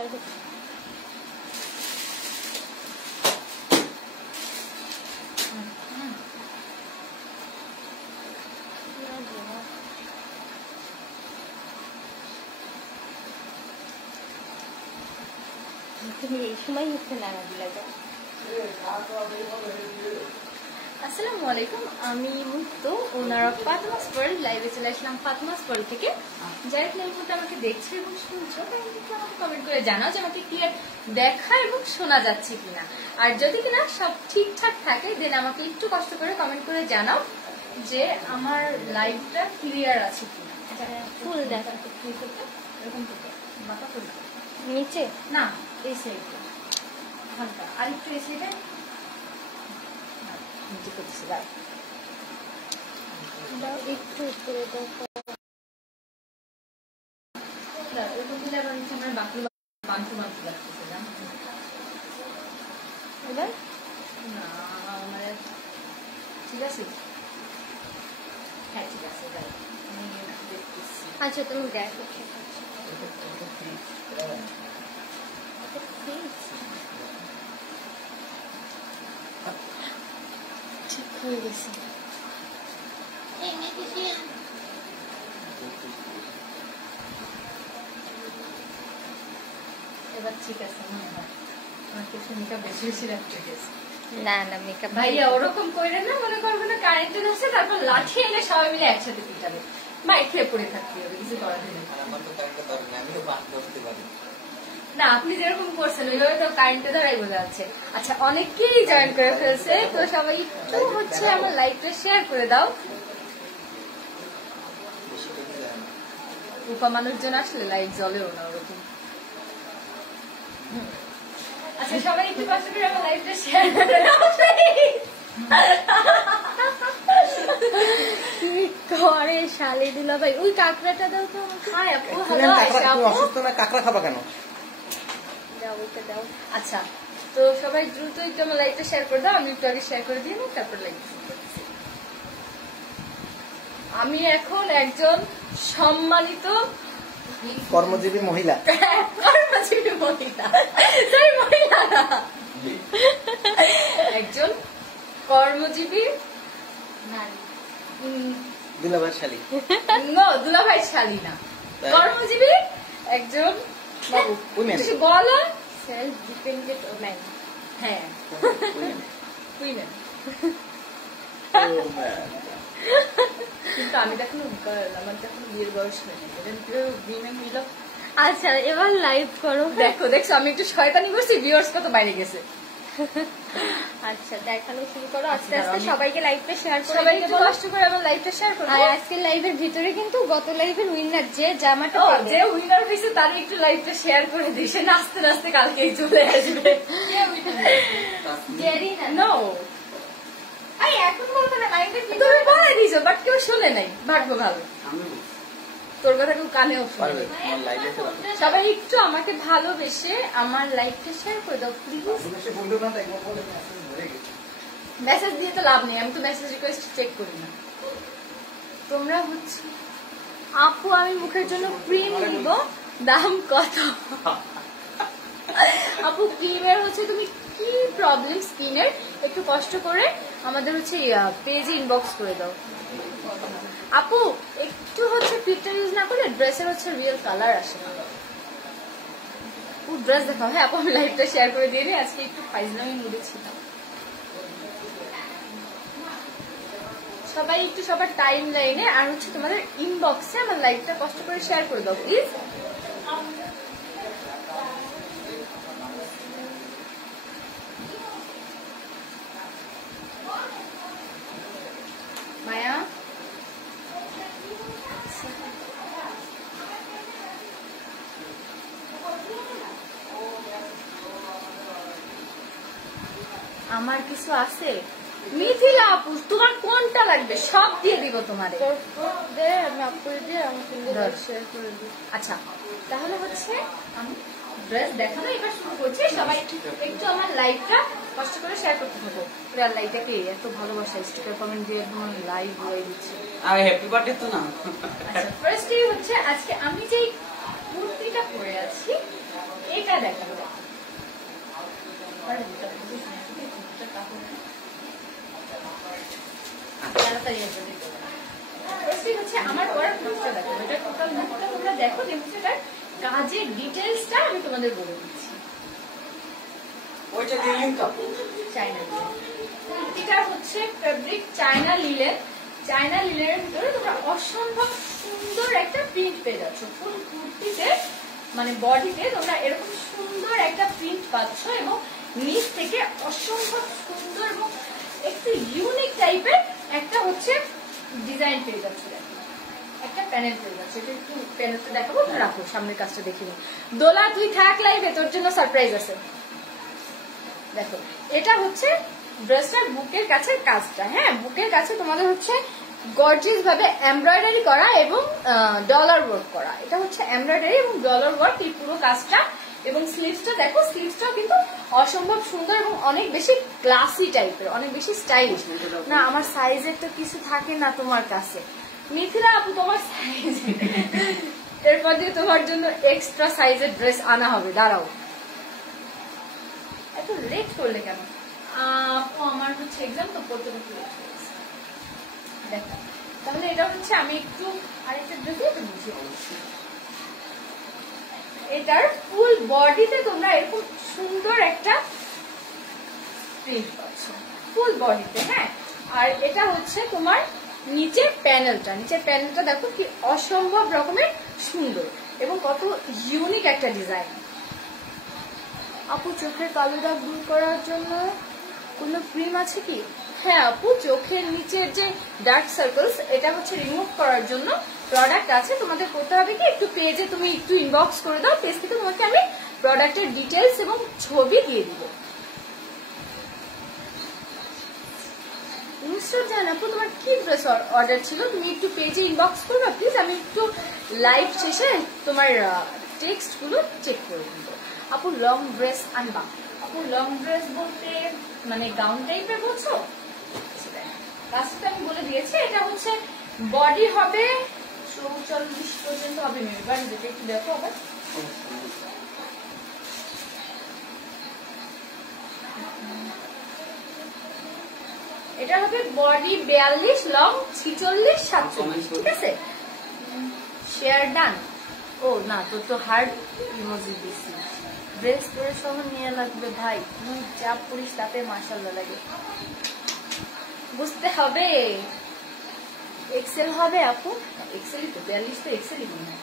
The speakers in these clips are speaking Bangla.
তুমি এই সময় হচ্ছে নানা দিলা যাও। আসসালামু আলাইকুম, আমি মুক্ত, ওনার অফ ফাতেমাস ওয়ার্ল্ড। লাইভে চলে আসলাম ফাতেমাস ওয়ার্ল্ড থেকে। যারা এই মুহূর্তে আমাকে দেখছো এবং শুনছো তারা কিন্তু আমাকে কমেন্ট করে জানাও যে আমাকে ক্লিয়ার দেখা এবং শোনা যাচ্ছে কিনা। আর যদি কিনা সব ঠিকঠাক থাকে দেন আমাকে একটু কষ্ট করে কমেন্ট করে জানাও যে আমার লাইভটা ক্লিয়ার আছে কিনা। ফুল দেখা এরকম বাঁকা ফুল নিচে না, এই সাইডে হালকা আর একটু এই সাইডে নিচে করতেছি। দাও একটু উপরে দাও, এরকম দিলে আবার আমার বাকি বাঁধু বাঁধু লাগতেছে না। এবার না মানে ঠিক আছে, হ্যাঁ ঠিক আছে। আচ্ছা তুমি দেখো ঠিক আছে। ঠিক হয়ে গেছে। এবার ঠিক আছে মনে হয় আমার কিছু মেকআপ বেশি বেশি রাখতে গেছে। না না মেকআপ ভাইয়া ওরকম করে না, মনে করবো না কারেন্ট আছে তারপর লাঠি এনে সবাই মিলে একসাথে পিটাবে। মাইক্রে পড়ে থাকতে হবে, কিছু করার নেই। না আপনি যেরকম করছেন ওইভাবে তো কারেন্টে ধরাই বোঝা যাচ্ছে। আচ্ছা অনেকেই জয়েন করে ফেলছে, তো সবাই একটু হচ্ছে আমার লাইভটা শেয়ার করে দাও। রূপা মানুষজন আসলে লাইভ জ্বলেও না ওরকম। আচ্ছা সবাই একটু কষ্ট করে আমার লাইভটা শেয়ার করে দাও। করে শালি দিলা ভাই ওই কাঁকড়াটা দাও তো। হ্যাঁ আপু অসুস্থ না, কাঁকড়া খাবা কেন? দাও ওইটা দাও। আচ্ছা তো সবাই দ্রুত একটু আমার লাইভটা শেয়ার করে দাও। আমি একটু আগে শেয়ার করে দিই, তারপর লাইভ। আমি এখন একজন সম্মানিত কর্মজীবী মহিলা। কর্মজীবী মহিলা, সরি মহিলা না, একজন কর্মজীবী নারী। দুলাভাই শালী? নো দুলাভাই শালী না, কর্মজীবী একজন বাবু। বলো সেলফ ডিপেন্ডেন্ট ওম্যান। হ্যাঁ উইমেন। কিন্তু আমি দেখুন আমার যখন বিয়ের বয়স হয়নি। আচ্ছা এবার লাইভ করো। দেখো দেখছো আমি একটু শয়তানি করছি, ভিউয়ার্স কত বাইরে গেছে। আচ্ছা দেখানো শুরু করো আস্তে আস্তে। সবাইকে লাইভটা শেয়ার করে সবাইকে কষ্ট করে আমার লাইভটা শেয়ার করো। আর আজকের লাইভের ভিতরে কিন্তু গত লাইভের উইনার যে জামাটা যে উইনার হয়েছে তার একটু লাইভটা শেয়ার করে দিই। সে নাচতে নাচতে কালকেই চলে আসবে। নো এখন বলবো না, তুমি বলে দিছো বাট কেউ শুনে নাই। ভাগ্য ভালো তোর কথা কেউ কানেও শুনে। সবাই একটু আমাকে ভালোবেসে আমার লাইভটা শেয়ার করে দাও প্লিজ। মেসেজ দিয়ে তো লাভ নেই, আমি তো মেসেজ রিকোয়েস্ট চেক করি না। তোমরা হচ্ছে আপু আমি মুখের জন্য ক্রিম নিব, দাম কত? আপু ক্রিমের হচ্ছে তুমি কি প্রবলেম স্কিনের একটু কষ্ট করে আমাদের হচ্ছে পেজে ইনবক্স করে দাও। আপু একটু হচ্ছে ফিল্টার ইউজ না করলে ড্রেসের হচ্ছে রিয়েল কালার আসে না। ড্রেস দেখাও। হ্যাঁ আপু আমি লাইভটা শেয়ার করে দিয়ে নি, আজকে একটু ফাইজলামি মুডে ছিলাম। সবাই একটু সবার টাইম লাইনে আর হচ্ছে তোমাদের ইনবক্সে আমার লাইভটা কষ্ট করে শেয়ার করে দাও প্লিজ। মায়া আমার কিছু আছে মিথিলা আপু, তোমার কোনটা লাগবে সব দিয়ে দিব তোমারে। আমি আপু দিয়ে আমাকে শেয়ার করে দিই। আচ্ছা তাহলে হচ্ছে আমি ড্রেস দেখানো এবার শুরু করছি। সবাই একটু আমার লাইভটা কষ্ট করে শেয়ার করতে থাকো। আর লাইভটাকে এত ভালোবাসা স্টিকার কমেন্ট দিয়ে একদম লাইভ হয়ে দিচ্ছে। আর হ্যাপি বার্থডে তো না। আচ্ছা ফার্স্টই হচ্ছে আজকে আমি যেই কুর্তিটা পরে আছি এটা দেখাবো। তাড়াতাড়ি হচ্ছে আমার পড়ার মুখটা দেখো, এটা টোটাল মুখটা তোমরা দেখো, সেটার কাজের ডিটেলসটা আমি তোমাদের বলে দিচ্ছি। চায়না লিলেন, কুর্তিটা হচ্ছে ফেব্রিক চায়না লিলেন। চায়না লিলেনের ভিতরে তোমরা অসম্ভব সুন্দর একটা প্রিন্ট পেয়ে যাচ্ছ। ফুল কুর্তিতে মানে বডিতে তোমরা এরকম সুন্দর একটা প্রিন্ট পাচ্ছ এবং নিচ থেকে অসম্ভব সুন্দর এবং একটু ইউনিক টাইপের একটা হচ্ছে ডিজাইন পেয়ে যাচ্ছে। একটা প্যানেল পেয়ে যাচ্ছে, এটা একটু প্যানেলটা দেখাবো, রাখো সামনের কাজটা দেখে নিই। দোলা তুই থাক লাইভে, তোর জন্য সারপ্রাইজ আছে। দেখো এটা হচ্ছে ড্রেসটার বুকের কাছে কাজটা, হ্যাঁ বুকের কাছে তোমাদের হচ্ছে গর্জিয়াস ভাবে এমব্রয়ডারি করা এবং ডলার ওয়ার্ক করা। এটা হচ্ছে এমব্রয়ডারি এবং ডলার ওয়ার্ক এই পুরো কাজটা। এবং স্লিভসটা দেখো, স্লিভসটাও কিন্তু অসম্ভব সুন্দর এবং অনেক বেশি ক্লাসি টাইপের, অনেক বেশি স্টাইলিশ। না আমার সাইজের তো কিছু থাকে না তোমার কাছে মিথিলা আপু, তোমার সাইজ এরপর দিয়ে তোমার জন্য এক্সট্রা সাইজের ড্রেস আনা হবে, দাঁড়াও। এত লেট করলে কেন? আমার হচ্ছে এক্সাম তো পড়তে পড়তে লেট হয়ে গেছে। দেখো তাহলে এটা হচ্ছে আমি একটু আরেকটা ড্রেসে একটু বুঝিয়ে বলছি। এটার ফুল বডিতে তোমরা এরকম সুন্দর একটা প্রিন্ট পাচ্ছ ফুল বডিতে, হ্যাঁ। আর এটা হচ্ছে তোমার নিচের প্যানেলটা, নিচের প্যানেলটা দেখো কি অসম্ভব রকমের সুন্দর এবং কত ইউনিক একটা ডিজাইন। আপু চোখের কালো দাগ দূর করার জন্য কোনো ক্রিম আছে কি? হ্যাঁ আপু, চোখের নিচের যে ডার্ক সার্কেলস এটা হচ্ছে রিমুভ করার জন্য প্রোডাক্ট আছে। তোমাদের করতে হবে কি, একটু পেজে তুমি একটু ইনবক্স করে দাও, পেজ থেকে তোমাকে আমি প্রোডাক্টের ডিটেলস এবং ছবি দিয়ে দিব। মিস্টার জান আপু তোমার কি ড্রেস অর্ডার ছিল, তুমি একটু পেজে ইনবক্স করবে প্লিজ, আমি একটু লাইভ শেষে তোমার টেক্সট গুলো চেক করে দিব। আপু লং ড্রেস আনবা? আপু লং ড্রেস বলতে মানে গাউন টাইপের বলছো? কাজটা আমি বলে দিয়েছি, এটা হচ্ছে বডি হবে 44 পর্যন্ত হবে মেবি, বাট যেটা একটু দেখো আবার। এটা হবে বডি 42, লং 46, 47, ঠিক আছে? Share done. ও না, তোর তো হার্ড ইমোজি দিছি। ড্রেস পরে সহ নিয়ে লাগবে ভাই, তুই যা পরিস তাতে মাশাআল্লাহ লাগে। বুঝতে হবে এক্সেল হবে আপু, এক্সেলই তো 42 তো এক্সেলই মনে হয়,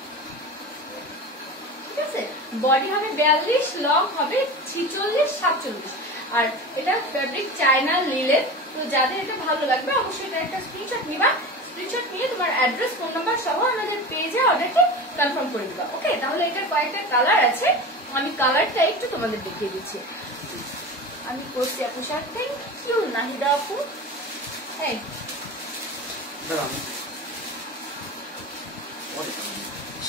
ঠিক আছে? বডি হবে 42, লং হবে 46, 47। আর এটা ফেব্রিক চায়না লিলেন। তো যাদের এটা ভালো লাগবে অবশ্যই এটা একটা স্ক্রিনশট নিবা, স্ক্রিনশট নিয়ে তোমার অ্যাড্রেস ফোন নাম্বার সহ আমাদের পেজে অর্ডারটা কনফার্ম করে দিবা। ওকে, তাহলে এটার কয়েকটা কালার আছে, আমি কালারটা একটু তোমাদের দেখিয়ে দিচ্ছি। আমি করছি আপু স্যার, থ্যাংক ইউ নাহিদা আপু। হ্যাঁ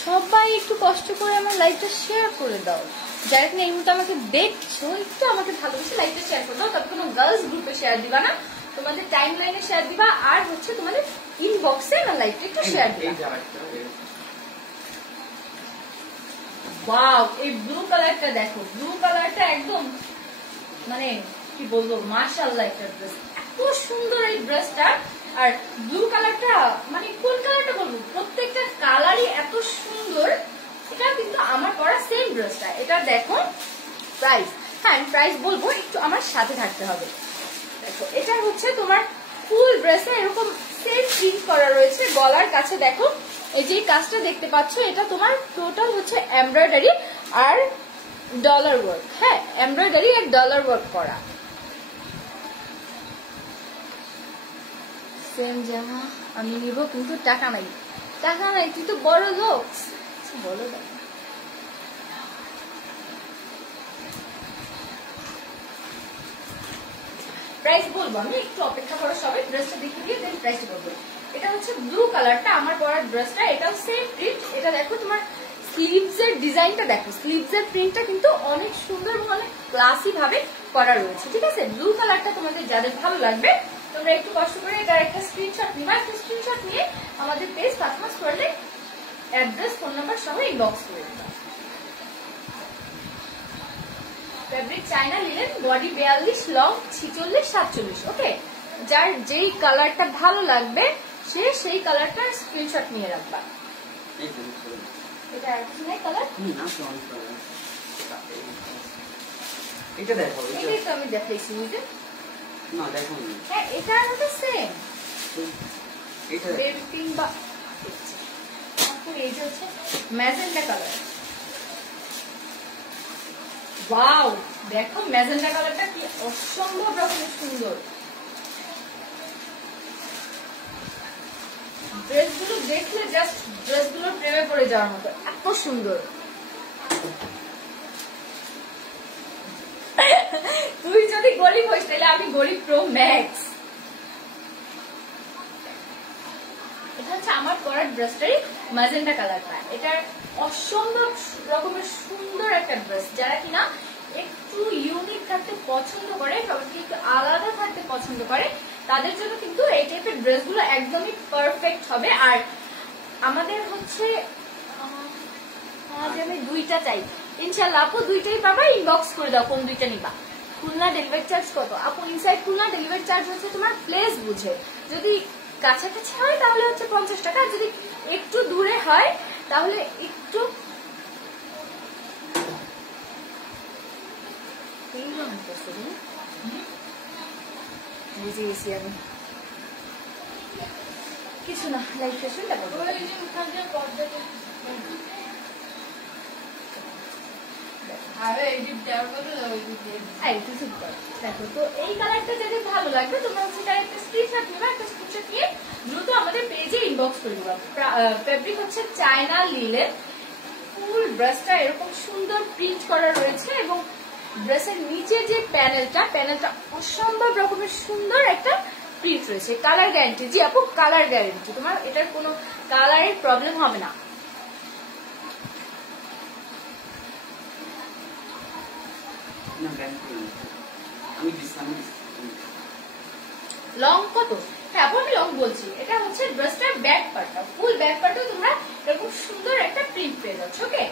সবাই একটু কষ্ট করে আমার লাইভটা শেয়ার করে দাও, যারা কিনা এই মুহূর্তে আমাকে দেখছো একটু আমাকে ভালোবেসে লাইভটা শেয়ার করে দাও। তবে কোনো গার্লস গ্রুপে শেয়ার দিবা না, তোমাদের টাইম লাইনে শেয়ার দিবা, আর হচ্ছে তোমাদের ইনবক্সে আমার লাইভটা একটু শেয়ার দিবা। ওয়াও, এই ব্লু কালারটা দেখো, ব্লু কালারটা একদম মানে কি বলবো মাশাআল্লাহ একটা ড্রেস, এত সুন্দর এই ড্রেসটা। আর ব্লু কালারটা মানে কোন কালারটা বলবো, প্রত্যেকটা কালারই এত সুন্দর। এটা কিন্তু আমার পরা সেম ড্রেসটা। এটা দেখো প্রাইস, হ্যাঁ আমি প্রাইস বলবো, একটু আমার সাথে থাকতে হবে। দেখো এটা হচ্ছে তোমার ফুল ড্রেসে এরকম সেম প্রিন্ট করা রয়েছে, গলার কাছে দেখো এই যে কাজটা দেখতে পাচ্ছ, এটা তোমার টোটাল হচ্ছে এমব্রয়ডারি আর ডলার ওয়ার্ক, হ্যাঁ এমব্রয়ডারি আর ডলার ওয়ার্ক করা। সেম জামা আমি নিব, কিন্তু টাকা নাই, টাকা নাই, তুই তো বড় লোক, বলো না। প্রাইস বলবো আমি, একটু অপেক্ষা করো সবাই, ড্রেসটা দেখে দিয়ে দেন প্রাইস বলবো। এটা হচ্ছে ব্লু কালারটা আমার পরার ড্রেসটা, এটাও সেম প্রিন্ট। এটা দেখো তোমার স্লিভস এর ডিজাইনটা দেখো, স্লিভস এর প্রিন্টটা কিন্তু অনেক সুন্দর এবং অনেক ক্লাসি ভাবে করা রয়েছে, ঠিক আছে? ব্লু কালারটা তোমাদের যাদের ভালো লাগবে তোমরা একটু কষ্ট করে এটার একটা স্ক্রিনশট নিবা, একটা স্ক্রিনশট নিয়ে আমাদের পেজ ফাতমাস করলে অ্যাড্রেস ফোন নাম্বার সহ ইনবক্স করে দিবা। Fabric China linen, body 42, long 46, 47। ওকে, যার যেই কালারটা ভালো লাগবে সে সেই কালারটার স্ক্রিনশট নিয়ে রাখবা। এটা আর কিছু নাই কালার? এটা দেখো, এটাই তো আমি দেখাইছি বুঝে। না দেখো হ্যাঁ, এটা হচ্ছে সেম। এটা রেড পিঙ্ক বা এই যে হচ্ছে ম্যাজেন্টা কালার। ওয়াও, দেখো ম্যাজেন্টা কালারটা কি অসম্ভব রকমের সুন্দর। ড্রেসগুলো দেখলে জাস্ট ড্রেসগুলো প্রেমে পড়ে যাওয়ার মতো, এত সুন্দর। তুই যদি গরিব হইস তাহলে আমি গরিব প্রো ম্যাক্স। এটা হচ্ছে আমার পরার ড্রেসটাই ম্যাজেন্টা কালারটা। এটার অসম্ভব রকমের সুন্দর একটা ড্রেস। যারা কিনা একটু ইউনিক থাকতে পছন্দ করে, সবাইকে একটু আলাদা থাকতে পছন্দ করে, তাদের জন্য কিন্তু এই টাইপের ড্রেসগুলো একদমই পারফেক্ট হবে। আর আমাদের হচ্ছে আমি দুইটা চাই ইনশাল্লাহ। আপু দুইটাই পাবা, ইনবক্স করে দাও কোন দুইটা নিবা। খুলনা ডেলিভারি চার্জ কত আপু? ইনসাইড খুলনা ডেলিভারি চার্জ হচ্ছে তোমার প্লেস বুঝে। যদি কাছাকাছি হয় তাহলে হচ্ছে 50 টাকা, যদি একটু দূরে হয় তাহলে একটু আমি কিছু না, লাইফ ফ্যাশনটা দেখো। তো এই কালারটা যদি ভালো লাগবে তোমরা হচ্ছে তার একটা স্ক্রিনশট নেবে, একটা স্ক্রিনশট নিয়ে দ্রুত আমাদের পেজে ইনবক্স করে দিবা। ফেব্রিক হচ্ছে চায়না লিনেন, ফুল ড্রেসটা এরকম সুন্দর প্রিন্ট করা রয়েছে এবং ড্রেসের নিচে যে প্যানেলটা অসম্ভব রকমের সুন্দর একটা প্রিন্ট রয়েছে। Colour guarantee. জি আপু, কালার গ্যারান্টি, তোমার এটার কোনো কালারের প্রবলেম হবে না। লং কত? হ্যাঁ আপু আমি লং বলছি। এটা হচ্ছে ড্রেসটার ব্যাক পার্টটা, ফুল ব্যাক পার্টও তোমরা এরকম সুন্দর একটা প্রিন্ট পেয়ে যাচ্ছ। ওকে,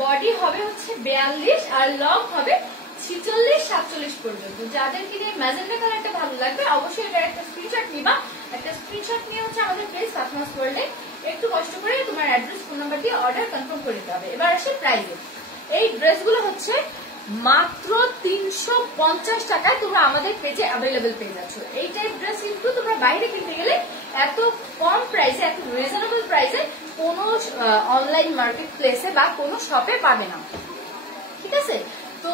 বডি হবে হচ্ছে 42 আর লং হবে 46, 47 পর্যন্ত। যাদের কিনে ম্যাজেন্টা কালারটা ভালো লাগবে অবশ্যই এটার একটা স্ক্রিনশট নিবা। একটা স্ক্রিনশট নিয়ে হচ্ছে আমাদের পেজ ফাতমাস ওয়ার্ল্ডে একটু কষ্ট করে তোমার অ্যাড্রেস, ফোন নাম্বার দিয়ে অর্ডার কনফার্ম করে দিতে হবে। এবার আসে প্রাইসে। এই ড্রেসগুলো হচ্ছে মাত্র 350 টাকায় তোমরা আমাদের পেজে অ্যাভেলেবেল পেয়ে যাচ্ছ। এই টাইপ ড্রেস কিন্তু তোমরা বাইরে কিনতে গেলে এত কম প্রাইসে, এত রিজনেবল প্রাইসে কোনো অনলাইন মার্কেট প্লেসে বা কোনো শপে পাবে না। ঠিক আছে, তো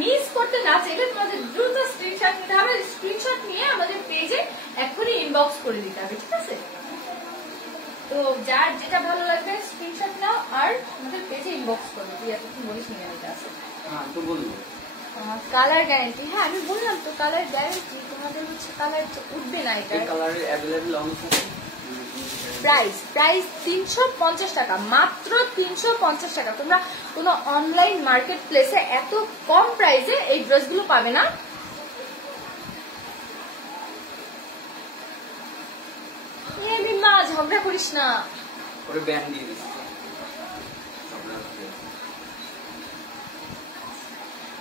মিস করতে না চাইলে তোমাদের দ্রুত স্ক্রিনশট নিতে হবে। স্ক্রিনশট নিয়ে আমাদের পেজে এখনই ইনবক্স করে দিতে হবে। ঠিক আছে, তো যার যেটা ভালো লাগবে স্ক্রিনশট নাও আর আমাদের পেজে ইনবক্স করো। তুই এতক্ষণ বলিস নি এটা আছে কালার গ্যারান্টি। হ্যাঁ আমি বললাম তো কালার গ্যারান্টি, তোমাদের হচ্ছে কালার উঠবে না। এটা প্রাইস 350 টাকা, মাত্র 350 টাকা। তোমরা কোনো অনলাইন মার্কেট প্লেসে এত কম প্রাইসে এই ড্রেসগুলো পাবে না। মা ঝগড়া করিস না।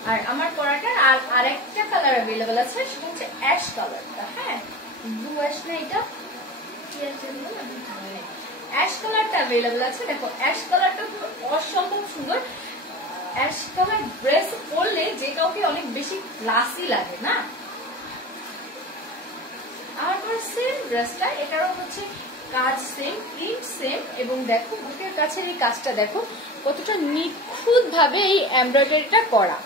আর আমার পরাটার আর একটা কালার অ্যাভেলেবল আছে, সেটা হচ্ছে অ্যাশ কালারটা। হ্যাঁ, ব্লু অ্যাশ না, এটা অ্যাশ কালারটা অ্যাভেলেবল আছে। দেখো অ্যাশ কালারটা অসম্ভব সুন্দর। অ্যাশ কালার ড্রেস পরলে যে কাউকে অনেক বেশি ক্লাসি লাগে না। আমার পর সেম ড্রেসটা, এটারও হচ্ছে কাজ সেম, প্রিন্ট সেম, এবং দেখো বুকের কাছের এই কাজটা দেখো কতটা নিখুঁত ভাবে এই এমব্রয়ডারিটা করা।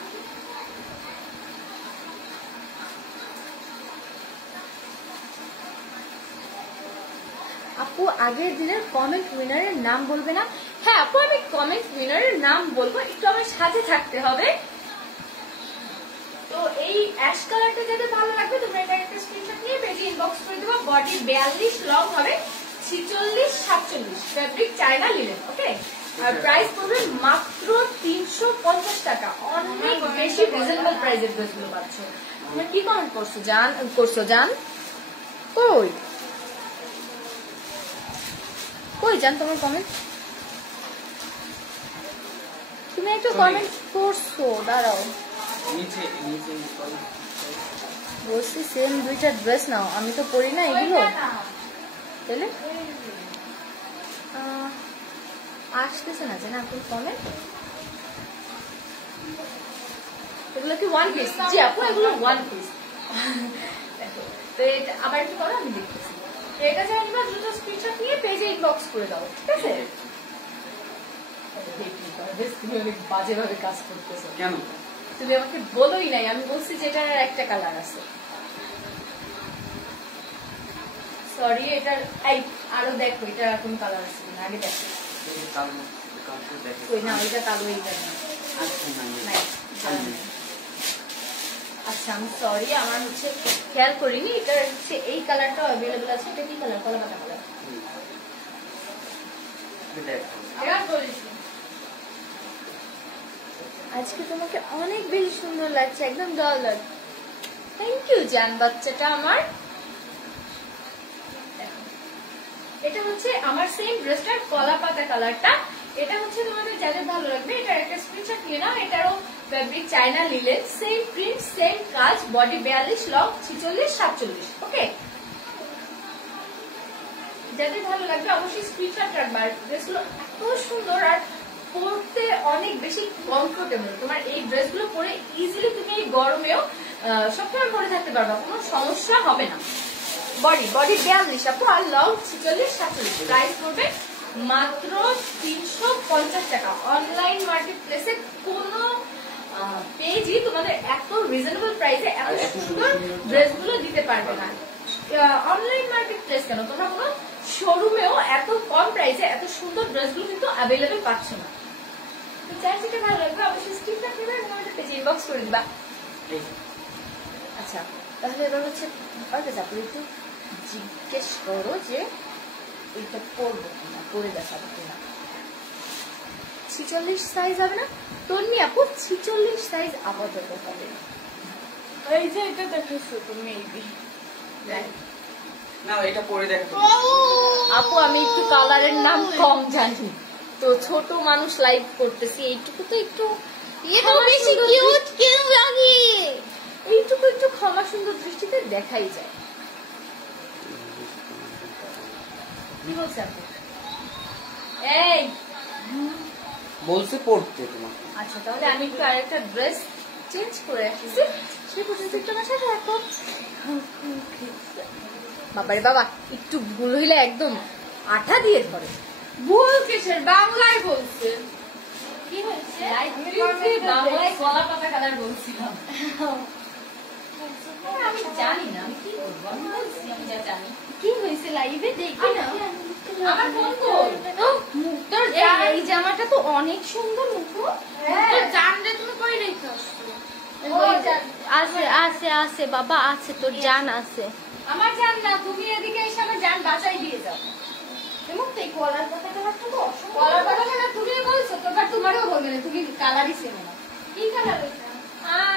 আপু আগের দিনের কমেন্ট উইনারের নাম বলবে না? হ্যাঁ আপু আমি কমেন্ট উইনারের নাম বলবো, একটু আমার সাথে থাকতে হবে। তো এই অ্যাশ কালারটা যাদের ভালো লাগবে তোমরা এটা একটা স্ক্রিনশট নিয়ে পেজে ইনবক্স করে দেবো। বডি 42, লং হবে 46, 47, ফেব্রিক চায়না লিনেন। ওকে, আর প্রাইস পড়বে মাত্র 350 টাকা। অনেক বেশি রিজনেবল প্রাইসের ড্রেসগুলো পাচ্ছ। তুমি কি কমেন্ট করছো জান? কই জান তোমার কমেন্ট? তুমি একটু কমেন্ট করছো, দাঁড়াও নিচে নিচে বলছি সেম দুইটা ড্রেস নাও, আমি তো পরি না এগুলো। তাহলে আসতেছে না জানা আপনি কমেন্ট। এগুলো কি ওয়ান পিস? জি আপু এগুলো ওয়ান পিস। তো এটা আবার একটু করো, আমি দেখতেছি। এটা জানবা দ্রুত স্ক্রিনশট নিয়ে পেজে ইনবক্স করে দাও, ঠিক আছে? তুমি অনেক বাজেভাবে কাজ করতেছো। কেন? তুমি আমাকে বলোই নাই, আমি বলছি যে এটার একটা কালার আছে। সরি, এটার আরো দেখো এটা কোন কালার আছে কিনা আগে দেখো। ওই না ওইটা কালো, এইটা না। আচ্ছা আমি সরি, আমার হচ্ছে খেয়াল করিনি। এটা হচ্ছে এই কালারটা অ্যাভেলেবল আছে। এটা কি কালার? কলা পাতা কালার। আজকে তোমাকে অনেক বেশি সুন্দর লাগছে, একদম ডলার। থ্যাংক ইউ জান বাচ্চাটা আমার। এটা হচ্ছে আমার সেম ড্রেসটার কলা পাতা কালারটা। এটা হচ্ছে তোমাদের যাদের ভালো লাগবে এটা একটা স্ক্রিনশট নিয়ে নাও। এটারও fabric China linen, same print same কাজ, বডি 42, লং 46, 47। ওকে, যাদের ভালো লাগবে অবশ্যই স্ক্রিনশট রাখবা। ড্রেসগুলো এত সুন্দর আর পরতে অনেক বেশি কমফোর্টেবল। তোমার এই ড্রেসগুলো পরে ইজিলি তুমি এই গরমেও সবসময় পরে থাকতে পারবা, কোনো সমস্যা হবে না। বডি 42 আপু, আর লং 46, 47। প্রাইস পড়বে মাত্র 350 টাকা। অনলাইন মার্কেট প্লেসে কোনো পেজই তোমাদের এত রিজনেবল প্রাইসে এত সুন্দর ড্রেসগুলো দিতে পারবে না। অনলাইন মার্কেট প্লেস কেন, তোমরা কোনো শোরুমেও এত কম প্রাইসে এত সুন্দর ড্রেসগুলো কিন্তু অ্যাভেলেবল পাচ্ছ না। তো যার যেটা ভালো লাগবে অবশ্যই স্ক্রিনশট নেবে এবং আমাদের পেজে ইনবক্স করে দিবা। আচ্ছা তাহলে এবার হচ্ছে একটু জিজ্ঞেস করো যে এটা পরবো কিনা, পরে দেখাবো কিনা। 46 সাইজ হবে না তন্মি আপু? 46 সাইজ আপাতত হবে। এই যে এটা দেখেছো তুমি, না এটা পরে দেখো আপু আমি একটু কালারের নাম কম জানি তো, ছোট মানুষ লাইভ করতেছি, এইটুকু তো একটু বেশি কিউট কেন লাগে, এইটুকু একটু ক্ষমা সুন্দর দৃষ্টিতে দেখাই যায়। কি বলছে আপু? এই বলছে পড়তে তোমার। আচ্ছা তাহলে আমি একটু আরেকটা ড্রেস চেঞ্জ করে আসছি, সেই পর্যন্ত একটু আমার সাথে রাখো। বাবারে বাবা, একটু ভুল হইলে একদম আঠা দিয়ে ধরে। ভুল কিসের, বাংলায় বলছে। কি হয়েছে? বাংলায় কলা পাতা কালার বলছিলাম। আমি জানি না আমি কি করবো, আমি বলছি আমি যা জানি। কি হয়েছে লাইভে দেখি না, আমার ফোন কই? মুক্তর এই জামাটা তো অনেক সুন্দর। মুখো জানলে তুমি কই রেখে আসছো? আছে আছে আছে বাবা, আছে তোর জান আছে। আমার জান না, তুমি এদিকে এসে আমার জান বাঁচাই দিয়ে যাও। এমন তো এই কলার পাতা কালারটা তো অসম্ভব। কলার পাতা কালার তুমি বলছো তো, তোমারও বলবে না, তুমি কালারই চেনো না। কি কালার এটা?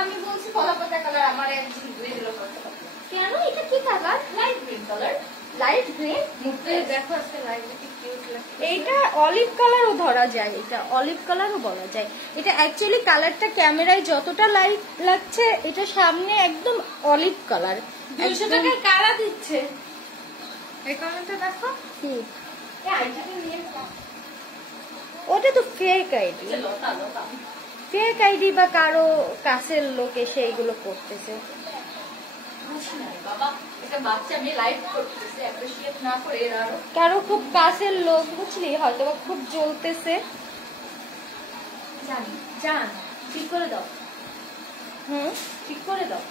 আমি বলছি কলা পাতা কালার, আমার একজন ধুয়ে দিল করতে পারবে। কেন এটা কি colour? Light green colour. Light green মুখে দেখো আছে লাইট কি কিউট লাগে। এইটা অলিভ কালারও ধরা যায়, এটা অলিভ কালারও বলা যায়। এটা অ্যাকচুয়ালি কালারটা ক্যামেরায় যতটা লাইট লাগছে এটা সামনে একদম অলিভ কালার। 200 টাকায় কারা দিচ্ছে? এই কমেন্টটা দেখো। কি ওটা তো ফেক আইডি, ফেক আইডি বা কারো কাছের লোক এসে এগুলো করতেছে। কারো খুব কাছের লোক বুঝলি, হয়তো খুব জ্বলতেছে। জানি জান, ঠিক করে দাও। ঠিক করে দাও,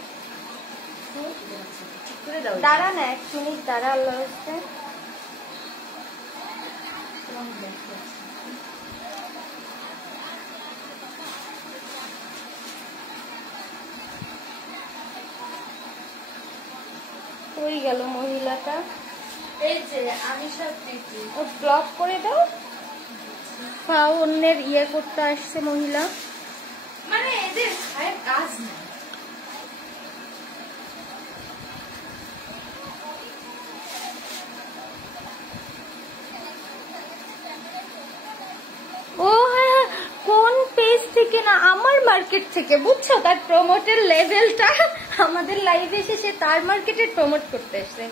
ঠিক করে দাও। দাঁড়া না 1 মিনিট দাঁড়া, আল্লাহ হচ্ছে। কই গেল মহিলাটা? এই যে আমি সব দেখি। ও ব্লক করে দাও। অন্যের ইয়ে করতে আসছে মহিলা, মানে এদের কাজ নেই। ও হ্যাঁ, কোন পেজ আমার মার্কেট থেকে, বুঝছো? তার প্রমোটের লেভেলটা আমাদের লাইভে এসে সে তার মার্কেটের প্রমোট করতে এসছে।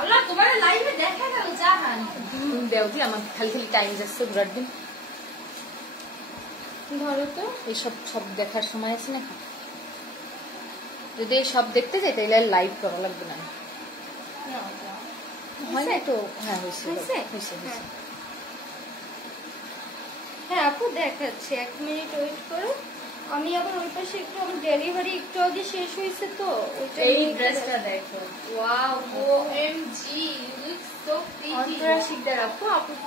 আল্লাহ তোমার লাইভে দেখা গেল জাহান দেওদি আমার খালি খালি টাইম যাচ্ছে ঘোরার দিন। ধরো তো এইসব সব দেখার সময় আছে নাকি? যদি এই সব দেখতে যাই তাহলে লাইভ করা লাগবে না। হয় না তো? হ্যাঁ হয়েছে হয়েছে। হ্যাঁ আপু দেখাচ্ছে, 1 মিনিট ওয়েট করো। আমি আবার ওই পাশে একটু, আমার ডেলিভারি একটু আগে শেষ হয়েছে তো ওইটা। এই ড্রেসটা দেখো, wow OMG look so pretty. Antara Sikdar আপু,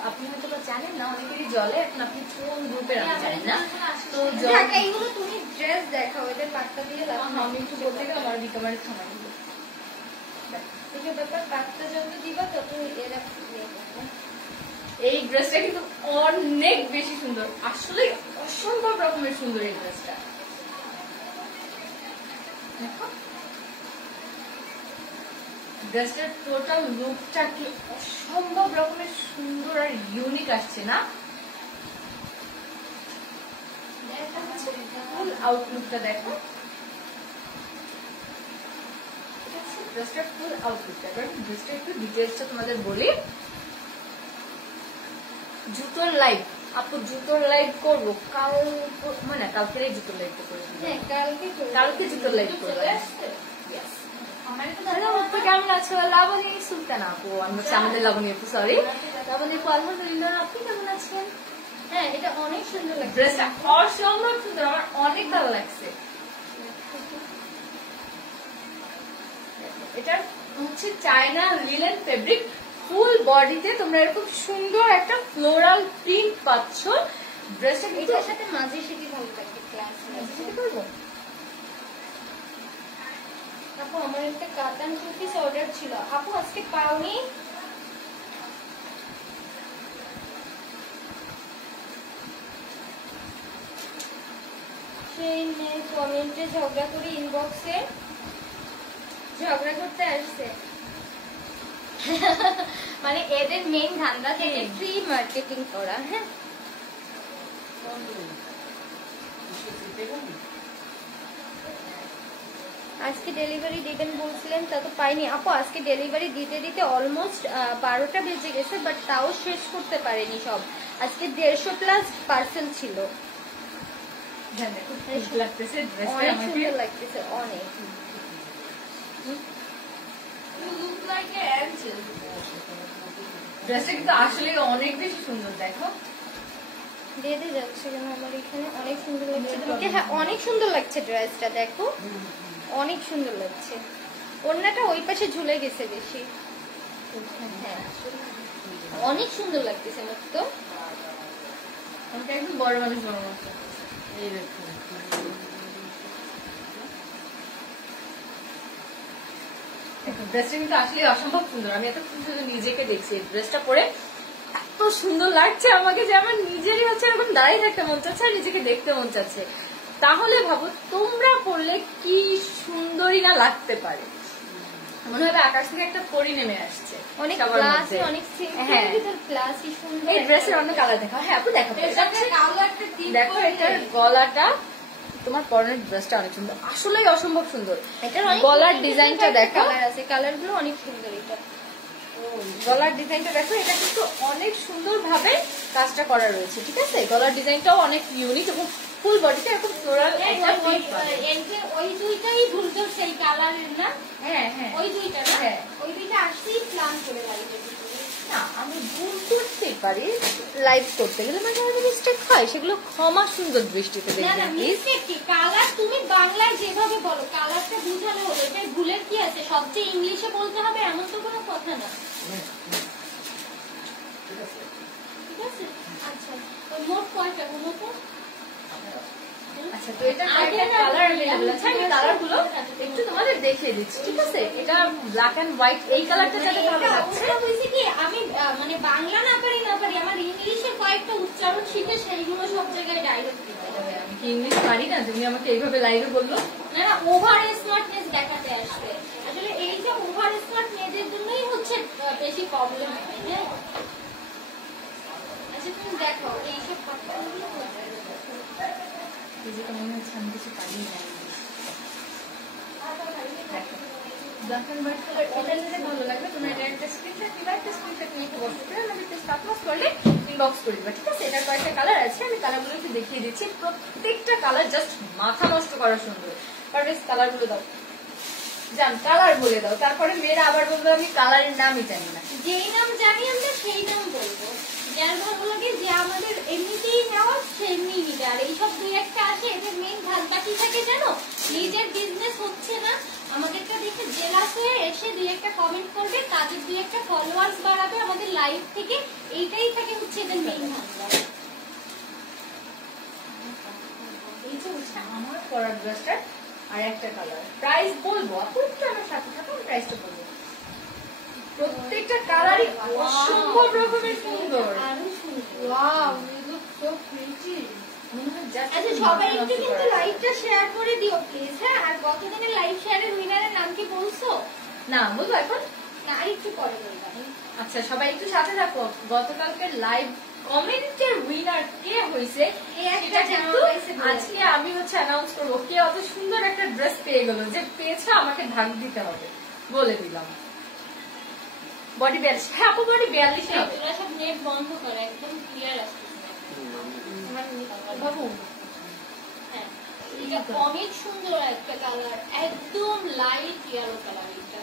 আপনি হয়তো বা জানেন না, অনেকেরই জলে। এখন আপনি কোন গ্রুপের আমি জানি না, তো ঢাকা এইগুলো তুমি ড্রেস দেখাও, এদের পাত্তা দিয়ে লাভ নেই। আমি একটু বলতে গেলে আমার বিকামারে থামাই দিল। দেখো ব্যাপার, পাত্তা যত দিবা তত এরা ইয়ে করবে। এই ড্রেসটা কিন্তু অনেক বেশি সুন্দর, আসলে অসম্ভব রকমের সুন্দর এই ড্রেসটা। দেখো ড্রেসটার টোটাল লুকটা কি অসম্ভব রকমের সুন্দর আর ইউনিক আসছে না? ফুল আউটলুকটা দেখো, ড্রেসটার ফুল আউটলুকটা। এবার ড্রেসটা একটু ডিটেলসটা তোমাদের বলি। জুতোর লাইভ, আপু জুতোর লাইভ করবো কাল, মানে কালকে জুতোর লাইভটা করে দিবো। হ্যাঁ কালকে জুতোর লাইভ করবো। কেমন আছো? লাবণী সুলতানা আপু, আমি হচ্ছে আমাদের লাবণী আপু, সরি লাবণী আপু। আলহামদুলিল্লাহ, আপনি কেমন আছেন? হ্যাঁ এটা অনেক সুন্দর লাগছে। ড্রেসটা অসম্ভব সুন্দর, আমার অনেক ভালো লাগছে। এটা হচ্ছে চায়না লিলেন ফেব্রিক, ফুল বডিতে তোমরা এরকম সুন্দর একটা ফ্লোরাল প্রিন্ট পাচ্ছ। ড্রেসটা কিন্তু এটার সাথে মাঝে সেটি ভালো লাগে, ক্লাস করবো। আপু আমার একটা কাতান টু পিস অর্ডার ছিল, আপু আজকে পাওনি? সেই মেয়ে কমেন্টে ঝগড়া করে, ইনবক্সে ঝগড়া করতে আসছে। মানে এদের মেইন ধান্দা থেকে ফ্রি মার্কেটিং করা। হ্যাঁ আজকে ডেলিভারি দিবেন বলছিলেন, তা তো পাইনি আপু। আজকে ডেলিভারি দিতে দিতে অলমোস্ট 12টা বেজে গেছে, বাট তাও শেষ করতে পারেনি সব। আজকে 150 প্লাস পার্সেল ছিল। অনেক সুন্দর লাগতেছে, অনেক। ড্রেসটা কিন্তু আসলে অনেক বেশি সুন্দর, দেখো বেঁধে যাচ্ছে কেন আমার এখানে? অনেক সুন্দর লাগছে তোমাকে। হ্যাঁ অনেক সুন্দর লাগছে ড্রেসটা, দেখো অনেক সুন্দর লাগছে। ওড়নাটা ওই পাশে ঝুলে গেছে বেশি। হ্যাঁ অনেক সুন্দর লাগতেছে মুক্ত। আমাকে একদম বড় মানুষ বড় মানুষ এই দেখো। ড্রেসটা কিন্তু আসলে অসম্ভব সুন্দর। আমি এত সুন্দর নিজেকে দেখছি ড্রেসটা পরে, এত সুন্দর লাগছে আমাকে যে আমার নিজেরই হচ্ছে এরকম দাঁড়িয়ে থাকতে মন চাচ্ছে আর নিজেকে দেখতে মন চাচ্ছে। তাহলে ভাবো তোমরা পরলে কি সুন্দরই না লাগতে পারে। মনে হবে আকাশ থেকে একটা পরি নেমে আসছে। অনেক ক্লাসি, অনেক সিম্পল ভিতর ক্লাসি সুন্দর। এই ড্রেসের অন্য কালার দেখো। হ্যাঁ আপু দেখো, দেখো এটার গলাটা, তোমার পরনের ড্রেসটা অনেক সুন্দর, আসলেই অসম্ভব সুন্দর। এটার গলার ডিজাইনটা দেখো, কালার আছে, কালারগুলো অনেক সুন্দর। এটা গলার ডিজাইনটা দেখো, এটা কিন্তু অনেক সুন্দর ভাবে কাজটা করা রয়েছে, ঠিক আছে? গলার ডিজাইনটাও অনেক ইউনিক এবং ফুল বডিতে এরকম ফ্লোরাল একটা প্রিন্ট পাবে। ওই দুইটাই ভুলতো সেই কালারের না? হ্যাঁ হ্যাঁ ওই দুইটা না? হ্যাঁ। ওই দুইটা আসতেই প্ল্যান করে লাগবে। না আমি ভুল করতেই পারি, লাইভ করতে গেলে মানে মিস্টেক হয়, সেগুলো ক্ষমা সুন্দর দৃষ্টিতে না না দেখবেন প্লিজ। মিস্টেক কি? কালার তুমি বাংলায় যেভাবে বলো কালারটা বুঝালে হলো, এটা ভুলের কি আছে? সবচেয়ে ইংলিশে বলতে হবে এমন তো কোনো কথা না, ঠিক আছে? আচ্ছা ওই মোট কয়টা বলো তো? আচ্ছা তো এটা একটা কালার अवेलेबल আছে, আমি কালারগুলো একটু তোমাদের দেখিয়ে দিচ্ছি, ঠিক আছে? এটা ব্ল্যাক এন্ড হোয়াইট, এই কালারটা যাতে ভালো লাগছে। এটা হইছে কি আমি মানে বাংলা না পারি আমার ইংলিশে কয়েকটা উচ্চারণ শিখে সেইগুলো সব জায়গায় ডাইরেক্ট দিতে হবে। আমি কি ইংলিশ পারি না, তুমি আমাকে এইভাবে লাইভে বললো। না না, ওভার স্মার্টনেস দেখাতে আসবে। আসলে এই যে ওভার স্মার্ট মেয়েদের জন্যই হচ্ছে বেশি প্রবলেম হয়। হ্যাঁ, আচ্ছা তুমি দেখো এইসব কথাগুলো যেটা মনে হচ্ছে আমি কিছু পারি না। ব্ল্যাক এন্ড হোয়াইট কালার, এটা যদি ভালো লাগবে তোমরা এটা একটা স্ক্রিনশট নিবা, একটা স্ক্রিনশট নিয়ে একটু বক্স করে আমাদের পেজ পাতমাস করলে ইনবক্স করে দিবা, ঠিক আছে? এটার কয়েকটা কালার আছে, আমি কালারগুলো একটু দেখিয়ে দিচ্ছি। প্রত্যেকটা কালার জাস্ট মাথা নষ্ট করা সুন্দর। পারভেজ কালারগুলো দাও, জান কালার বলে দাও, তারপরে মেয়েরা আবার বলবে আমি কালারের নামই জানি না। যেই নাম জানি আমরা সেই নাম বলবো, যার ভালো লাগে, যে আমাদের এমনিতেই নেওয়া সেমনি নিবে। আর এইসব দুই একটা আসে, এদের মেন ভাগবাকি থাকে জানো, নিজের বিজনেস হচ্ছে না, আমাদেরটা দেখে জেলাস হয়ে এসে দুই একটা কমেন্ট করবে, তাদের দুই একটা ফলোয়ার্স বাড়াবে আমাদের লাইভ থেকে, এইটাই থাকে হচ্ছে এদের মেন ভাগবা। এই যে হচ্ছে আমার পরার ড্রেসটার আর একটা কালার। প্রাইস বলবো আপু, একটু আমার সাথে থাকুন, প্রাইসটা বলবো। প্রত্যেকটা কালারই অসম্ভব রকমের সুন্দর। আরো সুন্দর। Wow, you look so pretty. আচ্ছা সবাই একটু কিন্তু লাইভটা শেয়ার করে দিও প্লিজ। হ্যাঁ, আর গতদিনের লাইভ শেয়ারের উইনারের নাম কি বলছো? না বলবো এখন না, আর একটু পরে বলবা। আচ্ছা সবাই একটু সাথে থাকো। গতকালকের লাইভ কমেন্টের উইনার কে হয়েছে সেটা কিন্তু আজকে আমি হচ্ছে অ্যানাউন্স করবো। কে অত সুন্দর একটা ড্রেস পেয়ে গেল, যে পেয়েছে আমাকে ভাগ দিতে হবে, বলে দিলাম। বডি 42, হ্যাঁ আপু বডি 42 হবে। তোরা সব নেট বন্ধ করে, একদম ক্লিয়ার আসছে বাবু হ্যাঁ, এটা অনেক সুন্দর একটা কালার, একদম লাইট ইয়েলো কালার। এটা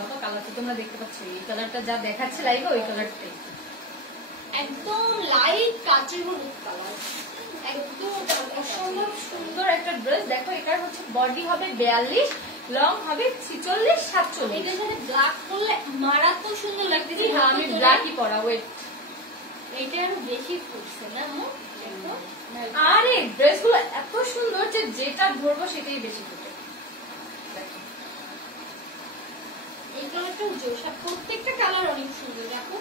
বাবা কালারটা তোমরা দেখতে পাচ্ছ, এই কালারটা যা দেখাচ্ছে লাইভে ওই কালারটাই একদম লাইট কাঁচের হলুদ কালার, একদম অসম্ভব সুন্দর একটা ড্রেস। দেখো এটার হচ্ছে বডি হবে 42, লং হবে 46, 47। এটার সাথে ব্ল্যাক করলে মারাত্মক সুন্দর লাগতেছে। হ্যাঁ আমি ব্ল্যাকই পরা। ওয়েট, এইটা আরো বেশি ফুটছে না? দেখো আরে ড্রেসগুলো এত সুন্দর যে যেটা ধরবো সেটাই বেশি ফুটে। এই কালারটাও জোশ, আর প্রত্যেকটা কালার অনেক সুন্দর। দেখো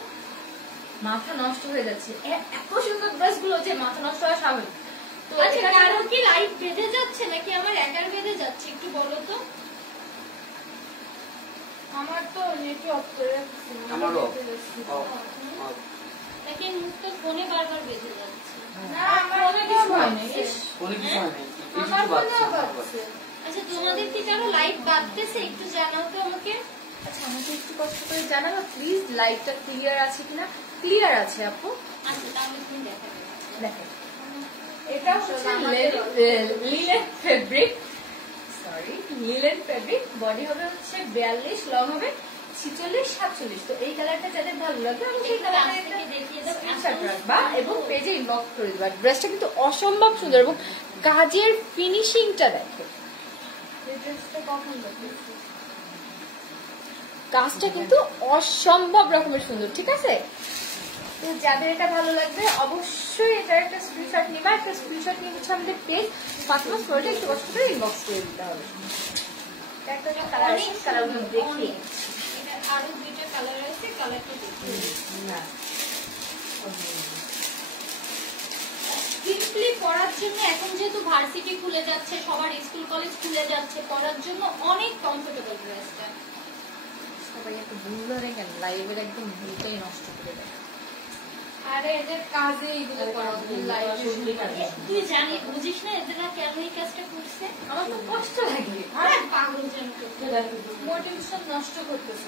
মাথা নষ্ট হয়ে যাচ্ছে, এত সুন্দর ড্রেসগুলো যে মাথা নষ্ট হওয়া স্বাভাবিক। তো আচ্ছা, এটা কারো কি লাইট বেঁধে যাচ্ছে নাকি আমার একার বেঁধে যাচ্ছে একটু বলো তো? আমার তো নেটে অফ করে রাখছি, আমারও নাকি মুখটা ফোনে বারবার বেঁধে যাচ্ছে? না আমার অনেক কিছু হয়নি। কোনো কিছু হয় নাই, আমার কিছু ফোনেও বাচ্চা বাজছে। আচ্ছা, তোমাদের কি কারো লাইট বাঁধতেছে একটু জানাও তো আমাকে। আচ্ছা আমাকে একটু কষ্ট করে জানাবো প্লিজ, লাইটটা ক্লিয়ার আছে কিনা? ক্লিয়ার আছে আপু, আচ্ছা তাহলে তুমি দেখাবে। দেখেন এটা হচ্ছে linen fabric, sorry linen fabric. Body হবে হচ্ছে 42, লং হবে 46, 47। তো এই কালারটা যাদের ভালো লাগবে আমি সেই কালারটা দেখিয়ে দাও। স্ক্রিনশট রাখবা এবং পেজে ইনবক্স করে দিবা। ড্রেসটা কিন্তু অসম্ভব সুন্দর এবং কাজের ফিনিশিংটা দেখো। এই ড্রেসটা কখন দেখো, কাজটা কিন্তু অসম্ভব রকমের সুন্দর, ঠিক আছে? তো যাদের এটা ভালো লাগবে অবশ্যই এটা একটা স্ক্রিনশট নিবা। একটা স্ক্রিনশট নিয়ে হচ্ছে আমাদের পেজ ফাতিমাস ওয়ার্ল্ডে একটু কষ্ট করে ইনবক্স করে দিতে হবে। একটা কালার আছে, কালারগুলো দেখি। এটা আরো দুইটা কালার আছে, কালারটা দেখি। সিম্পলি পড়ার জন্য এখন যেহেতু ভার্সিটি খুলে যাচ্ছে, সবার স্কুল কলেজ খুলে যাচ্ছে, পড়ার জন্য অনেক কমফোর্টেবল ড্রেসটা। সবাই একটু ভুল ধরে কেন লাইভের একদম ভুলটাই নষ্ট করে দেয়। আরে এদের কাজে এগুলো করা, তুই জানি বুঝিস না এদের কেন এই কাজটা করছে? আমার তো কষ্ট লাগে, আরে পাগল যেন মোটিভেশন নষ্ট করতেছে।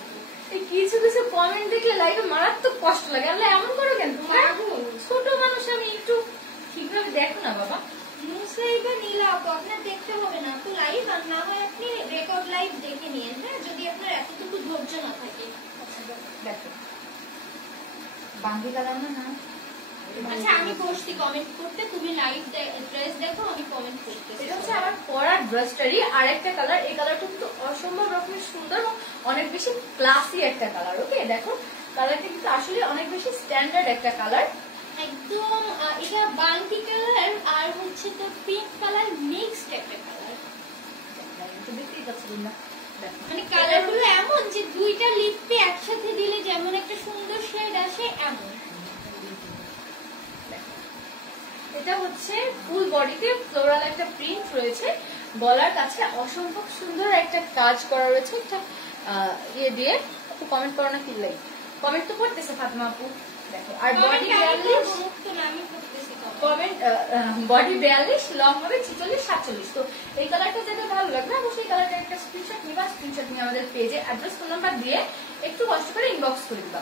এই কিছু কিছু কমেন্ট দেখলে লাইভে মারাত্মক কষ্ট লাগে। আল্লাহ এমন করো কেন? ছোট মানুষ আমি, একটু ঠিকভাবে দেখো না বাবা। মুসাইবা নীলা আপু, আপনার দেখতে হবে না তো লাইভ, আর না হয় আপনি রেকর্ড লাইভ দেখে নিন। হ্যাঁ, যদি আপনার এতটুকু ধৈর্য না থাকে। দেখো বাঙ্গি কালার না। আচ্ছা আমি বসছি কমেন্ট করতে, তুমি লাইভ ড্রেস দেখো, আমি কমেন্ট করতে। এটা হচ্ছে আমার পরার ড্রেসটারই আরেকটা কালার। এই কালারটা কিন্তু অসম্ভব রকমের সুন্দর এবং অনেক বেশি ক্লাসি একটা কালার। ওকে দেখো কালারটা কিন্তু আসলে অনেক বেশি স্ট্যান্ডার্ড একটা কালার, একদম। এটা বাঙ্গি কালার আর হচ্ছে তো পিঙ্ক কালার মিক্সড একটা কালার। দেখতেই পাচ্ছেন না, মানে কালার গুলো এমন যে দুইটা লিপে একসাথে দিলে যেমন একটা সুন্দর শেড আসে, এমন। এটা হচ্ছে ফুল বডিতে ফ্লোরাল একটা প্রিন্ট রয়েছে, গলার কাছে অসম্ভব সুন্দর একটা কাজ করা রয়েছে একটা ইয়ে দিয়ে। একটু কমেন্ট করো না, কি লাগে কমেন্ট তো করতেছে ফাতেমা আপু, দেখো। আর বডি 42, কমেন্ট বডি 42, লং হবে 46 47। তো এই কালারটা যেটা ভালো লাগবে অবশ্যই কালারটা একটা স্ক্রিনশট নিবা, স্ক্রিনশট নিয়ে আমাদের পেজে অ্যাড্রেস ফোন নাম্বার দিয়ে একটু কষ্ট করে ইনবক্স করে দিবা।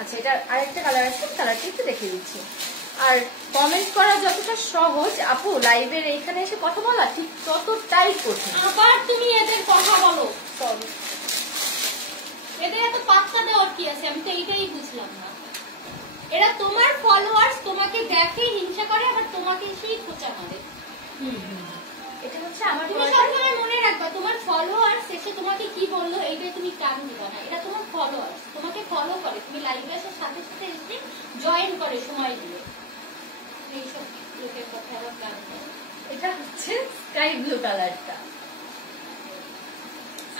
আচ্ছা, এটা আরেকটা কালার আছে, কালারটা একটু দেখিয়ে দিচ্ছি। আর কমেন্ট করা যতটা সহজ আপু, লাইভের এইখানে এসে কথা বলা ঠিক ততটাই কঠিন। আবার তুমি এদের কথা বলো, সরি, এদের এত পাত্তা দেওয়ার কি আছে? আমি তো এইটাই বুঝলাম না। এরা তোমার ফলোয়ার্স, তোমাকে দেখে হিংসা করে, আবার তোমাকে সেই খোঁচা মারে। এটা হচ্ছে আমার তুমি সবসময় মনে রাখবা, তোমার ফলোয়ার্স এসে তোমাকে কি বললো এইটাই তুমি কান দিবা না। এটা তোমার ফলোয়ার্স, তোমাকে ফলো করে, তুমি লাইভে আসার সাথে সাথে এসে জয়েন করে সময় দিয়ে। এইসব লোকের কথা আবার কান দেয়। এটা হচ্ছে স্কাই ব্লু কালারটা।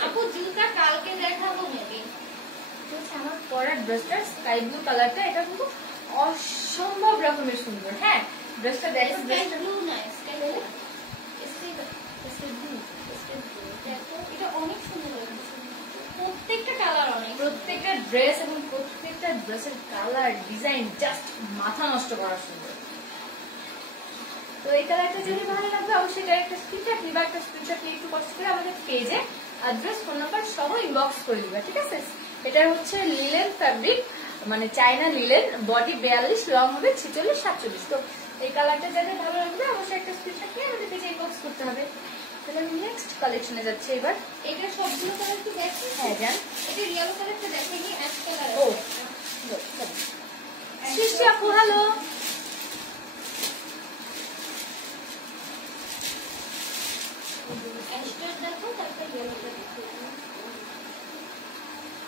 আপু জুতা কালকে দেখাবো মেবি। আমার পরার ড্রেসটা স্কাই ব্লু কালারটা, এটা কিন্তু অসম্ভব রকমের সুন্দর। হ্যাঁ, ড্রেসটা দেখো, স্কাই ব্লু না, স্কাই ব্লু, এটা অনেক সুন্দর লাগছে। প্রত্যেকটা কালার অনেক, প্রত্যেকটা ড্রেস এবং প্রত্যেকটা ড্রেসের কালার ডিজাইন জাস্ট মাথা নষ্ট করা সুন্দর। তো এই কালারটা যদি ভালো লাগবে অবশ্যই এটা একটা স্ক্রিনশট নিবা, একটা স্ক্রিনশট নিয়ে একটু কষ্ট করে আমাদের পেজে অ্যাড্রেস ফোন নাম্বার সহ ইনবক্স করে দিবা, ঠিক আছে? এটা হচ্ছে লিলেন ফ্যাব্রিক, মানে চায়না লিলেন, বডি 42, লং হবে 46 47। তো এই কালারটা যাদের ভালো লাগবে অবশ্যই একটা স্ক্রিনশট নিয়ে আমাদের পেজে ইনবক্স করতে হবে। তাহলে আমি নেক্সট কালেকশনে যাচ্ছি এবার। এটা সবগুলো কালার কি দেখছি? হ্যাঁ জান, এটা রিয়েল কালারটা দেখেনি, অ্যাশ কালার। ও সৃষ্টি আপু হ্যালো।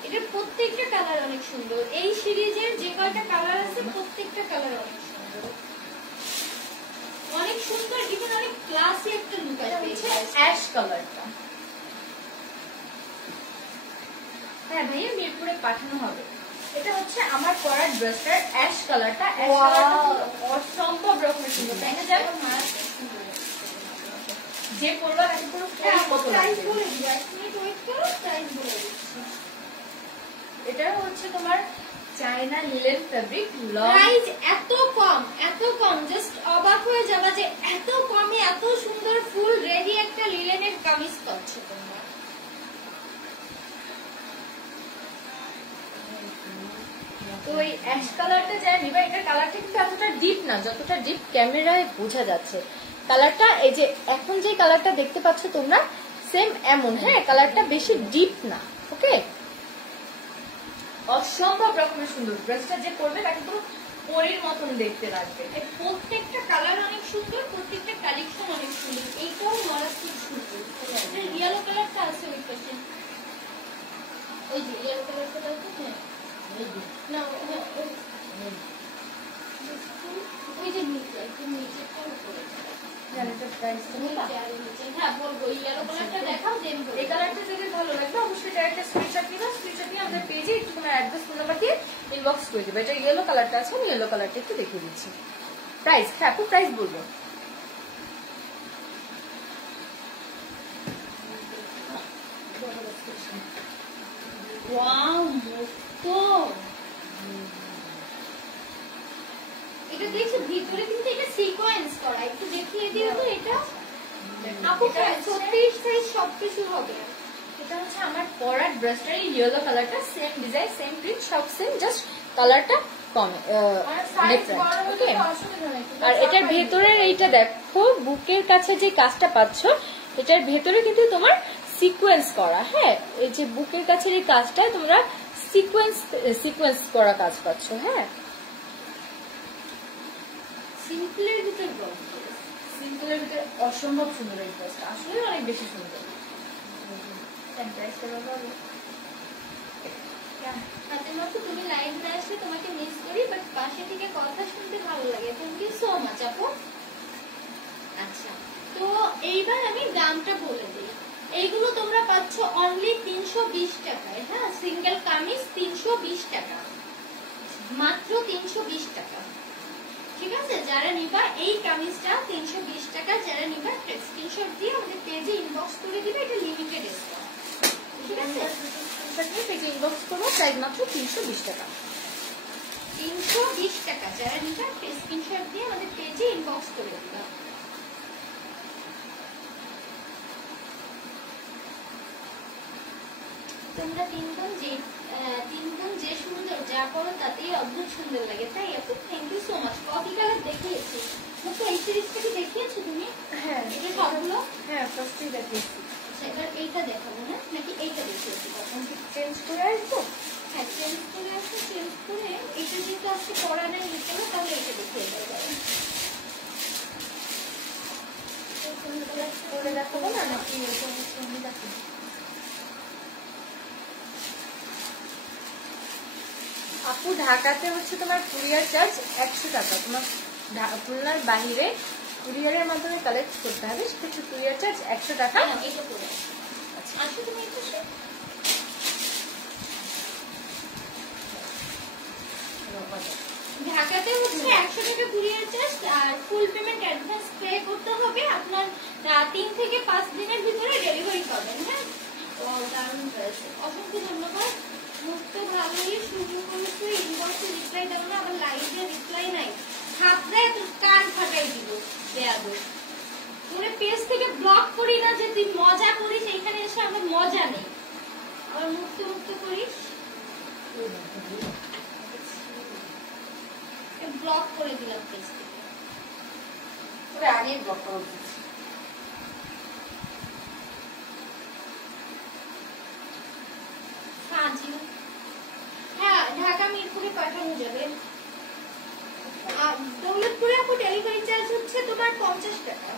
এটার প্রত্যেকটা কালার অনেক সুন্দর। এই সিরিজের যে কয়টা কালার আছে প্রত্যেকটা কালার অনেক সুন্দর, অনেক সুন্দর, ইভেন অনেক ক্লাসি একটা লুক আসবে। অ্যাশ কালারটা, হ্যাঁ ভাইয়া মিরপুরে পাঠানো হবে। এটা হচ্ছে আমার পরার ড্রেসটার অ্যাশ কালারটা। অ্যাশ কালারটা অসম্ভব রকমের সুন্দর, তাই না? যাই যে পরবা তাকে পুরো মতো লাগবে। এটা হচ্ছে তোমার চায়না লিলেন ফ্যাব্রিক, প্রাইস এত কম, এত কম, জাস্ট অবাক হয়ে যাবা যে এত কমে এত সুন্দর ফুল রেডি একটা লিলেনের কামিজ পাচ্ছ তোমরা। তো এই অ্যাশ কালারটা যাই নিবা, এটা কালারটা কিন্তু এতটা ডিপ না যতটা ডিপ ক্যামেরায় বোঝা যাচ্ছে। কালারটা এই যে এখন যে কালারটা দেখতে পাচ্ছ তোমরা সেম এমন, হ্যাঁ কালারটা বেশি ডিপ না। ওকে, অসম্ভব রকমের সুন্দর। ড্রেসটা যে পরবে তাকে পুরো পরীর মতন দেখতে লাগবে। প্রত্যেকটা কালার অনেক সুন্দর, প্রত্যেকটা কালেকশন অনেক সুন্দর। এইটাও মারাত্মক সুন্দর। ইয়েলো কালারটা আছে ওই পাশে, ওই যে ইয়েলো কালারটা দেখো না, ওই যে নিচে একদম নিচেরটা উপরে। হ্যাঁ বলবো, ইয়েলো কালারটা দেখাও, দেন এই কালারটা যদি ভালো লাগবে অবশ্যই এটা একটা স্ক্রিনশট নিবা, স্ক্রিনশট নিয়ে আমাদের পেজে একটু তোমার অ্যাড্রেস ফোন নাম্বার দিয়ে ইনবক্স করে দেবে। এটা ইয়েলো কালারটা আছে, আমি ইয়েলো কালারটা একটু দেখিয়ে দিচ্ছি। প্রাইস, হ্যাঁ আপু প্রাইস বলবো। ওয়াও মস্ত। এটা দেখছো ভিতরে কিন্তু এটা সিকোয়েন্স করা, একটু দেখিয়ে দিও তো। এটা আপু 36 সাইজ সবকিছু হবে। এটা হচ্ছে আমার পরার ড্রেসটার ইয়েলো কালারটা, সেম ডিজাইন সেম প্রিন্ট সব সেম, জাস্ট কালারটা কমে ডিফারেন্ট। ওকে, আর এটার ভেতরে এইটা দেখো বুকের কাছে যে কাজটা পাচ্ছ, এটার ভেতরে কিন্তু তোমার সিকোয়েন্স করা। হ্যাঁ, এই যে বুকের কাছে এই কাজটা তোমরা সিকোয়েন্স করা কাজ পাচ্ছ। হ্যাঁ, সিম্পলের ভিতর সিম্পলের ভিতরে অসম্ভব সুন্দর এই ড্রেসটা, আসলে অনেক বেশি সুন্দর। তুমি লাইভ না আসলে তোমাকে মিস করি, বাট পাশে থেকে কথা শুনতে ভালো লাগে। থ্যাংক ইউ সো মাচ আপু। আচ্ছা, তো এইবার আমি দামটা বলে দিই। এইগুলো তোমরা পাচ্ছ অনলি 320 টাকায়। হ্যাঁ, সিঙ্গেল কামিজ 320 টাকা, মাত্র 320 টাকা। ঠিক আছে, যারা নিবা এই কামিজটা 320 টাকা, যারা নিবা স্ক্রিনশট দিয়ে আমাদের পেজে ইনবক্স করে দিবে, এটা লিমিটেড স্টক। ঠিক আছে, পেজে ইনবক্স করবো, প্রাইস মাত্র 320 টাকা। 320 টাকা, যারা নিবা স্ক্রিনশট দিয়ে আমাদের পেজে ইনবক্স করে দিবা। তোমরা তিনজন যে সুন্দর, যা করো তাতেই অদ্ভুত সুন্দর লাগে, তাই আপু thank you so much. Coffee colour দেখিয়েছি, মুখে এই সিরিজটা কি দেখিয়েছো তুমি? হ্যাঁ, এটা সবগুলো? হ্যাঁ ফার্স্টেই দেখিয়েছি। আচ্ছা, এবার এইটা দেখাবো না, নাকি এইটা দেখিয়েছি? তখন চেঞ্জ করে আসবো। হ্যাঁ, চেঞ্জ করে আসো, চেঞ্জ করে এইটা যেহেতু আজকে পড়া নেই নিতে হবে, তাহলে এইটা দেখিয়ে দেবো। করে দেখাবো না, নাকি এরকম সঙ্গে দেখাবো? আপু ঢাকাতে হচ্ছে তোমার কুরিয়ার চার্জ 100 টাকা। তোমার খুলনার বাহিরে কুরিয়ারের মাধ্যমে কালেক্ট করতে হবে, সেক্ষেত্রে কুরিয়ার চার্জ 100 টাকা। এটা করে আসো তুমি একটু। ঢাকাতে হচ্ছে 100 টাকা কুরিয়ার চার্জ, আর ফুল পেমেন্ট অ্যাডভান্স পে করতে হবে। আপনার 3 থেকে 5 দিনের ভিতরে ডেলিভারি পাবেন। হ্যাঁ, তো দারুণ হয়েছে, অসংখ্য ধন্যবাদ। মুক্ত ভালোই শুরু করেছে, ইনবক্সে রিপ্লাই দেবো না, আবার লাইভে রিপ্লাই নাই, হাতটায় তো কান ফাটাই দিব বেয়াদব। তোরে পেজ থেকে ব্লক করি না যে তুই মজা করিস, এইখানে এসে আমার মজা নেই, আবার মুক্ত করিস, ব্লক করে দিলাম পেজ থেকে। তোরে আগেই ব্লক করা উচিত। হ্যাঁ, ঢাকা মিরপুরে পাঠানো যাবে। দৌলতপুরে আপু ডেলিভারি চার্জ হচ্ছে তোমার 50 টাকা।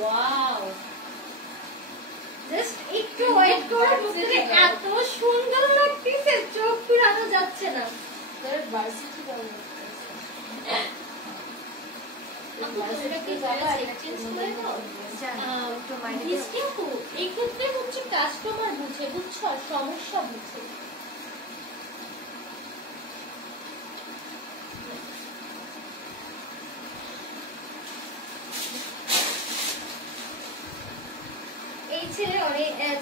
ওয়াও, জাস্ট একটু ওয়েট করো, মুখে এত সুন্দর লাগতেছে, চোখ ফিরানো যাচ্ছে না। তোর ভার্সিটি দাও। এই ক্ষেত্রে হচ্ছে কাস্টমার বুঝে, বুঝছো, সমস্যা বুঝে।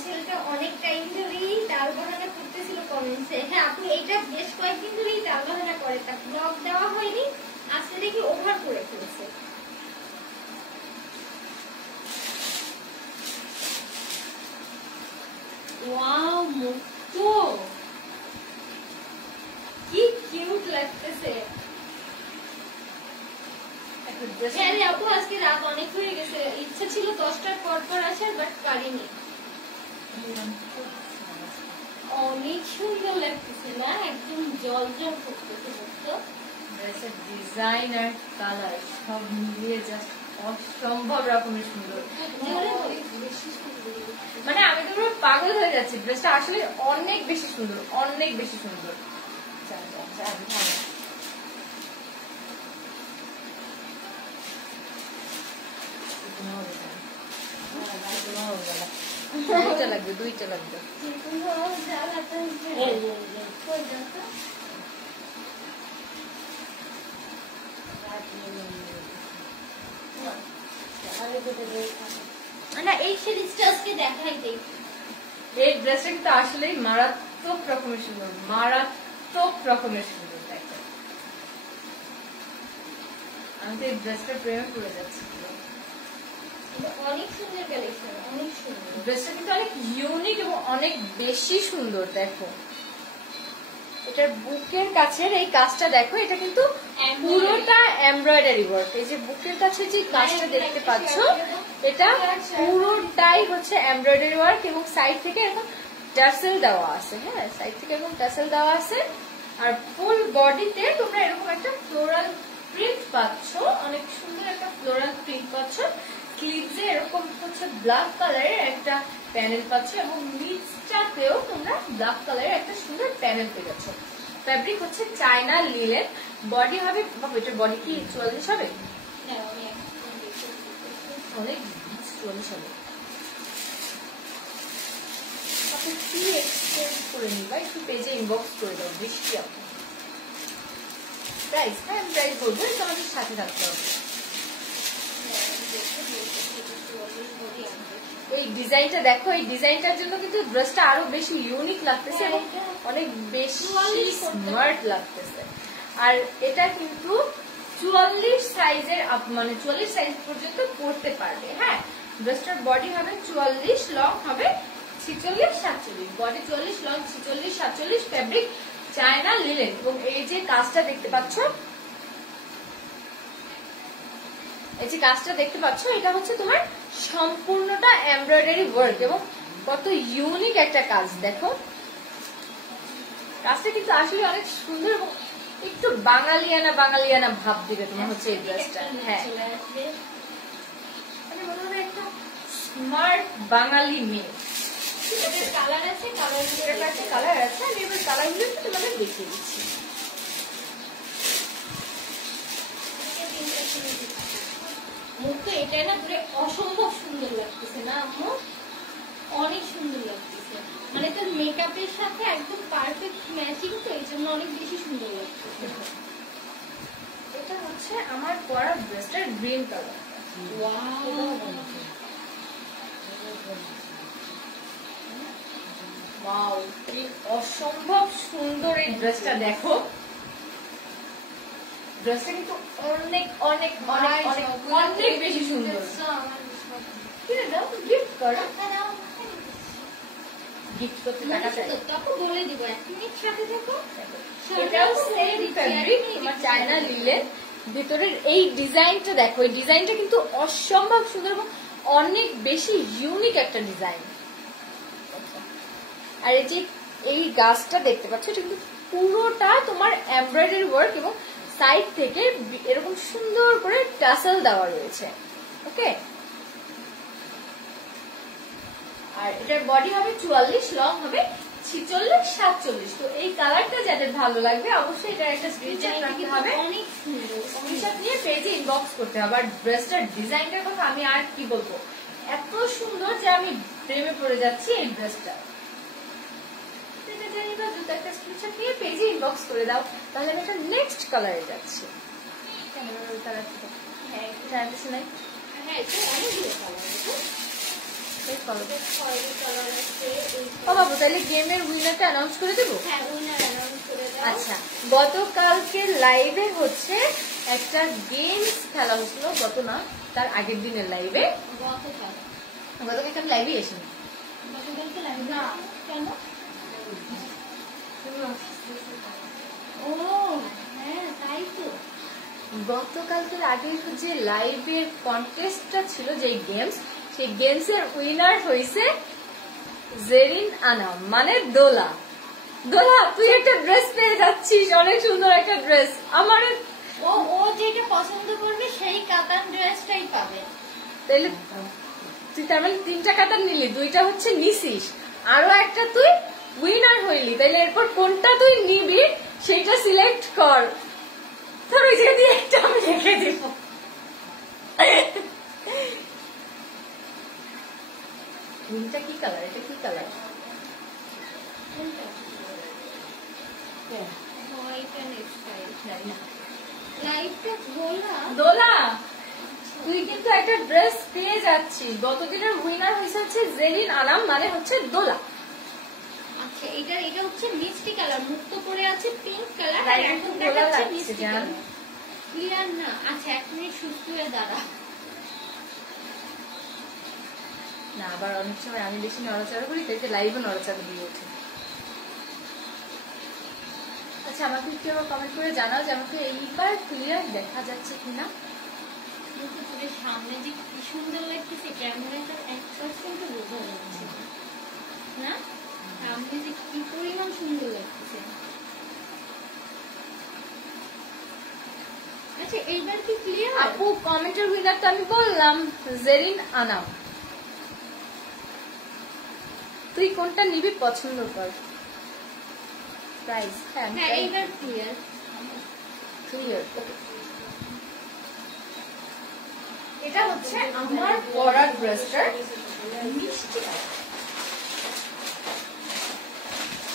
ছেলেটা অনেক টাইম ধরেই টাল বাহানা করতেছিল কমেন্টসে। হ্যাঁ আপু, এইটা বেশ কয়েকদিন ধরেই টাল বাহানা করে, তা ব্লগ দেওয়া হয়নি, আজকে দেখি ওভার করে ফেলেছে। ওয়াও, মুক্ত কি কিউট লাগতেছে। হ্যাঁ রে আপু, আজকে রাত অনেক হয়ে গেছে, ইচ্ছা ছিল 10টার পর আসার, বাট পারিনি। অনেক সুন্দর লাগতেছে না, একদম জল করতেছে। ড্রেসের ডিজাইন আর কালার সব মিলিয়ে জাস্ট অসম্ভব রকমের সুন্দর। মানে আমি তো পুরো পাগল হয়ে যাচ্ছি, ড্রেসটা আসলে অনেক বেশি সুন্দর, অনেক বেশি সুন্দর। দুইটা লাগবে, দুইটা লাগবে। না, এই সিরিজটা আজকে দেখাই দেই। এই ড্রেসটা কিন্তু আসলেই মারাত্মক রকমের সুন্দর, মারাত্মক রকমের সুন্দর। দেখো, আমি তো এই ড্রেসটা প্রেমে পড়ে যাচ্ছি। অনেক সুন্দর কালেকশন, অনেক সুন্দর। ড্রেসটা কিন্তু অনেক ইউনিক এবং অনেক বেশি সুন্দর। দেখো, এটার বুকের কাছের এই কাজটা দেখো, এটা কিন্তু পুরোটা এমব্রয়ডারি ওয়ার্ক। এই যে বুকের কাছে যে কাজটা দেখতে পাচ্ছ, এটা পুরোটাই হচ্ছে এমব্রয়ডারি ওয়ার্ক, এবং সাইড থেকে এরকম টাসেল দেওয়া আছে। হ্যাঁ, সাইড থেকে এরকম টাসেল দেওয়া আছে, আর ফুল বডিতে তোমরা এরকম একটা ফ্লোরাল প্রিন্ট পাচ্ছ, অনেক সুন্দর একটা ফ্লোরাল প্রিন্ট পাচ্ছ। স্লিভসে এরকম হচ্ছে ব্ল্যাক কালারের একটা প্যানেল পাচ্ছ, এবং নিচটাতেও তোমরা ব্ল্যাক কালারের একটা সুন্দর প্যানেল পেয়ে যাচ্ছ। ফ্যাব্রিক হচ্ছে চায়না লিলেন, বডি হবে, বাবা এটার বডি কি 44 হবে? অনেক 44 হবে। আপনি কি এক্সচেঞ্জ করে নিবা, একটু পেজে ইনবক্স করে দাও। বৃষ্টি আপনি প্রাইস, হ্যাঁ আমি প্রাইস বলবো, তোমাদের সাথে থাকতে হবে। এই ডিজাইনটা দেখো, এই ডিজাইনটার জন্য কিন্তু ড্রেসটা আরো বেশি ইউনিক লাগতেছে এবং অনেক বেশি স্মার্ট লাগতেছে। আর এটা কিন্তু 44 সাইজের, মানে 44 সাইজ পর্যন্ত পরতে পারবে। হ্যাঁ, ড্রেসটার বডি হবে 44, লং হবে 46, 47, body 44, long 46, 47, fabric China linen. এবং এই যে কাজটা দেখতে পাচ্ছ, এই যে কাজটা দেখতে পাচ্ছ, এটা হচ্ছে তোমার সম্পূর্ণটা এমব্রয়ডারি ওয়ার্ক এবং কত ইউনিক একটা কাজ। দেখো কাজটা কিন্তু আসলে অনেক সুন্দর এবং একটু বাঙালিয়ানা ভাব দিবে তোমার হচ্ছে এই ড্রেসটা। হ্যাঁ, মানে মনে হবে একটা স্মার্ট বাঙালি মেয়ে। কালার আছে, কালার আছে, আমি এবার কালারগুলো একটু তোমাদের দেখিয়ে দিচ্ছি। মুখ তো এটাই না পুরো অসম্ভব সুন্দর লাগতেছে না আম্মু? অনেক সুন্দর লাগতেছে, মানে তোর মেকআপের সাথে একদম পারফেক্ট ম্যাচিং, তো এই জন্য অনেক বেশি সুন্দর লাগতেছে। এটা হচ্ছে আমার পরা ড্রেসটার গ্রিন কালার। ওয়াও, কি অসম্ভব সুন্দর এই ড্রেসটা। দেখো ড্রেসটা কিন্তু অনেক অনেক অনেক অনেক অনেক বেশি সুন্দর। গিফট করো, গিফট করতে টাকা চাই, তাকে বলে দিব 1 মিনিট সাথে থাকো। এটাও সেম ফ্যাব্রিক, তোমার চায়না লিলেন। ভিতরের এই ডিজাইনটা দেখো, এই ডিজাইনটা কিন্তু অসম্ভব সুন্দর এবং অনেক বেশি ইউনিক একটা ডিজাইন। আর এই যে এই গাছটা দেখতে পাচ্ছ, এটা কিন্তু পুরোটা তোমার এমব্রয়ডারি ওয়ার্ক এবং সাইড থেকে এরকম সুন্দর করে টাসেল দেওয়া রয়েছে। ওকে, আর এটার বডি হবে 44, লং হবে 46, 47। তো এই কালারটা যাদের ভালো লাগবে অবশ্যই এটার একটা স্ক্রিনশট রাখতে হবে, অনেক সুন্দর। স্ক্রিনশট নিয়ে পেজে ইনবক্স করতে হবে। আর ড্রেসটার ডিজাইনটার কথা আমি আর কি বলবো, এত সুন্দর যে আমি প্রেমে পড়ে যাচ্ছি এই ড্রেসটা। এটা জানিবা দুটো একটা স্ক্রিনশট নিয়ে পেজে ইনবক্স করে দাও, তাহলে আমি একটা নেক্সট কালারে যাচ্ছি। ক্যামেরার কালার থেকে হ্যাঁ একটু জানতেছি না। হ্যাঁ, এটা অনেকগুলো কালার আছে। ও বাবু, তাহলে গেমের উইনারটা অ্যানাউন্স করে দেবো? হ্যাঁ, উইনার অ্যানাউন্স করে দাও। আচ্ছা, গতকালকে লাইভে হচ্ছে একটা গেমস খেলা হচ্ছিল, গত না তার আগের দিনের লাইভে। গতকালকে আমি লাইভে আসিনি। গতকালকে লাইভ না কেন? ও হ্যাঁ, তাই তো। গতকালকের আগে যে লাইভের কন্টেস্টটা ছিল, যে গেমস, সেই গেমসের উইনার হয়েছে জেরিন আনাম, মানে দোলা। দোলা, তুই একটা ড্রেস পেয়ে যাচ্ছিস, অনেক সুন্দর একটা ড্রেস। আমার ও যেটা পছন্দ করবে সেই কাতান ড্রেসটাই পাবে। তাহলে তুই তার মানে 3টা কাতার নিলি, 2টা হচ্ছে নিছিস, আরো একটা তুই উইনার হইলি। তাহলে এরপর কোনটা তুই নিবি সেইটা সিলেক্ট কর। তোর ওই জায়গা দিয়ে একটা আমি রেখে দিব। গ্রিনটা কি কালার? এটা কি কালার? দোলা, তুই কিন্তু একটা ড্রেস পেয়ে যাচ্ছিস। গতদিনের উইনার হচ্ছে জেরিন আনাম, মানে হচ্ছে দোলা। আচ্ছা, এটা হচ্ছে মিষ্টি কালার, মুক্ত করে আছে পিঙ্ক কালার, আর লাইট এখন দোলা দেখাচ্ছে লাগছে মিষ্টি জান। কালার। ক্লিয়ার না? আচ্ছা, 1 মিনিট সুস্থ হয়ে দাঁড়া। না, আবার অনেক সময় আমি বেশি নড়াচড়া করি, তাই লাইভও নড়াচড়া দিয়ে ওঠে। আচ্ছা, আমাকে একটু আবার কমেন্ট করে জানাও যে আমাকে এইবার ক্লিয়ার দেখা যাচ্ছে কিনা। কিন্তু তোদের সামনে যে কি সুন্দর লাগতেছে, ক্যামেরাটা 1% বোঝা যাচ্ছে না, সামনে যে কি পরিমাণ সুন্দর লাগতেছে। আচ্ছা, এইবার কি ক্লিয়ার? আপু, কমেন্টের উইনার তো আমি বললাম জেরিন আনাম। তুই কোনটা নিবি পছন্দ কর। প্রাইস হ্যাঁ এইবার ক্লিয়ার। এটা হচ্ছে আমার পরার ড্রেসটার মিষ্টি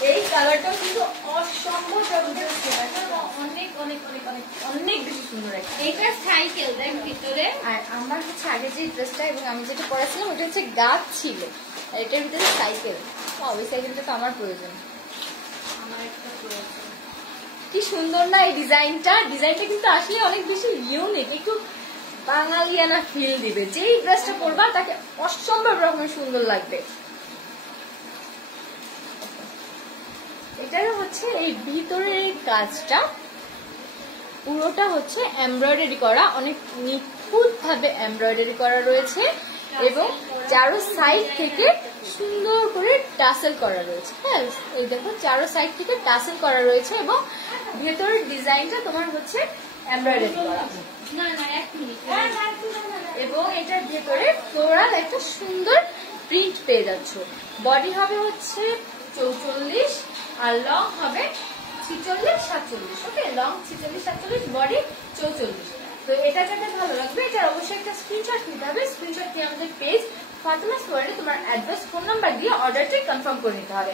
এই কালারটাও কিন্তু অসম্ভব অনেক অনেক অনেক অনেক অনেক বেশি সুন্দর একটা। এটা সাইকেল দেখ ভিতরে। আর আমার হচ্ছে আগে যে ড্রেসটা এবং আমি যেটা পরেছিলাম ওটা হচ্ছে গাছ ছিল, আর এটার ভিতরে সাইকেল। ওই সাইকেলটা তো আমার প্রয়োজন। আমার একটা প্রয়োজন। কি সুন্দর না এই ডিজাইনটা। ডিজাইনটা কিন্তু আসলে অনেক বেশি ইউনিক, একটু বাঙালিয়ানা ফিল দিবে। যেই ড্রেসটা পরবা তাকে অসম্ভব রকমের সুন্দর লাগবে। এটার হচ্ছে এই ভিতরের কাজটা পুরোটা হচ্ছে এমব্রয়ডারি করা, অনেক নিখুঁত ভাবে এমব্রয়ডারি করা রয়েছে এবং চারো সাইড থেকে সুন্দর করে টাসেল করা রয়েছে। হ্যাঁ এই দেখো চারো সাইড থেকে টাসেল করা রয়েছে এবং ভেতরের ডিজাইনটা তোমার হচ্ছে এমব্রয়ডারি করা। না না 1 মিনিট। এবং এটার ভেতরে ফ্লোরাল একটা সুন্দর প্রিন্ট পেয়ে যাচ্ছ। বডি হবে হচ্ছে 44 আর লং হবে 46-47। ওকে, লং 46-47, বডি 44। তো এটা যাতে ভালো লাগবে এটার অবশ্যই একটা স্ক্রিনশট নিতে হবে। স্ক্রিনশট নিয়ে আমাদের পেজ ফাতেমাস ওয়ার্ল্ডে তোমার অ্যাড্রেস ফোন নাম্বার দিয়ে অর্ডারটি কনফার্ম করে নিতে হবে।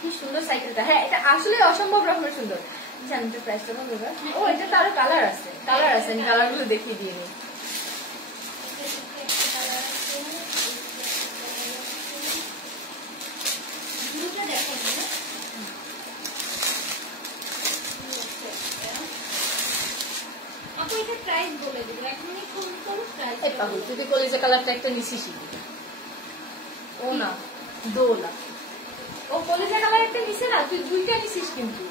কি সুন্দর সাইকেলটা। হ্যাঁ এটা আসলে অসম্ভব রকমের সুন্দর। জানি তো প্রাইসটা বলবো। ও এটা তো আরো কালার আছে, আমি কালারগুলো দেখিয়ে দিয়ে নিই। তুই কলেজে কালারটা একটা নিছিস, ও না দোলা, ও কলেজে কালার একটা নিছে না, তুই দুইটা নিছিস কিন্তু।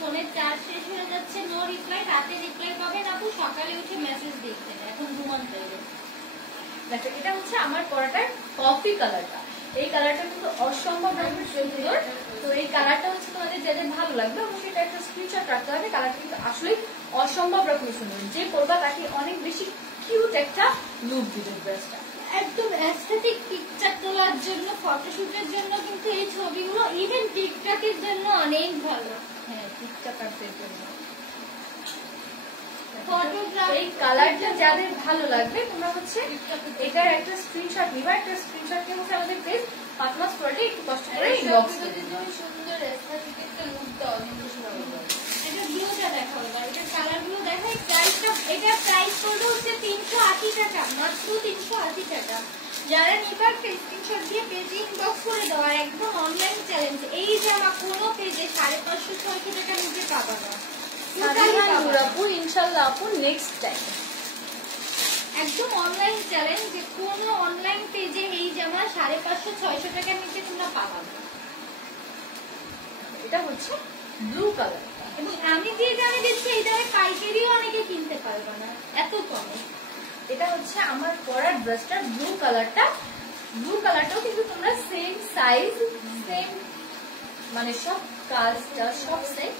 ফোনের চার্জ শেষ হয়ে যাচ্ছে, নো রিপ্লাই, রাতে রিপ্লাই পাবেন আপু, সকালে উঠে মেসেজ দেখবেন, এখন ঘুমাতে হবে। দেখো এটা হচ্ছে আমার পরাটার কফি কালারটা। এই কালারটা কিন্তু অসম্ভব রকমের সুন্দর। তো এই কালারটা হচ্ছে তোমাদের যাদের ভালো লাগবে অবশ্যই এটা একটা স্ক্রিনশট রাখতে হবে। কালারটা কিন্তু আসলে অসম্ভব রকমের সুন্দর, যে পরবা তাকে অনেক বেশি কিউট একটা লুক দিবে ড্রেসটা। একদম অ্যাস্থেটিক পিকচার তোলার জন্য, ফটোশুটের জন্য কিন্তু এই ছবিগুলো, ইভেন টিকটকের জন্য অনেক ভালো। হ্যাঁ টিকটকারদের জন্য ফটোগ্রাফ। এই কালারটা যাদের ভালো লাগবে তোমরা হচ্ছে এটার একটা স্ক্রিনশট নিবা। একটা স্ক্রিনশট নিয়ে হচ্ছে আমাদের পেজ ফাতেমাস ওয়ার্ল্ডে একটু কষ্ট করে ইনবক্স করে দিও। সুন্দর অ্যাস্থেটিক একটা লুক দাও, এটা ভিউটা দেখাও, এটা কালারগুলো দেখাই। প্রাইসটা, এটা প্রাইস পড়বে হচ্ছে 380 টাকা, মাত্র 380 টাকা। যারা নিবার স্ক্রিনশট দিয়ে পেজে ইনবক্স করে দাও। আর একদম অনলাইন চ্যালেঞ্জ, এই জামা কোনো পেজে 550-600 টাকা নিচে পাবা না। ইনশাল্লাহ আপু নেক্সট টাইম একদম অনলাইন চ্যালেঞ্জ, যে কোনো অনলাইন পেজে এই জামা 550-600 টাকার নিচে তোমরা পাবা না। এটা হচ্ছে ব্লু কালার এবং আমি যে দামে দিচ্ছি এই দামে পাইকারিও অনেকে কিনতে পারবে না, এত কমে। এটা হচ্ছে আমার পরার ড্রেসটার ব্লু কালারটা। ব্লু কালারটাও কিন্তু তোমরা সেম সাইজ, সেম মানে সব কাজটা সব সেম,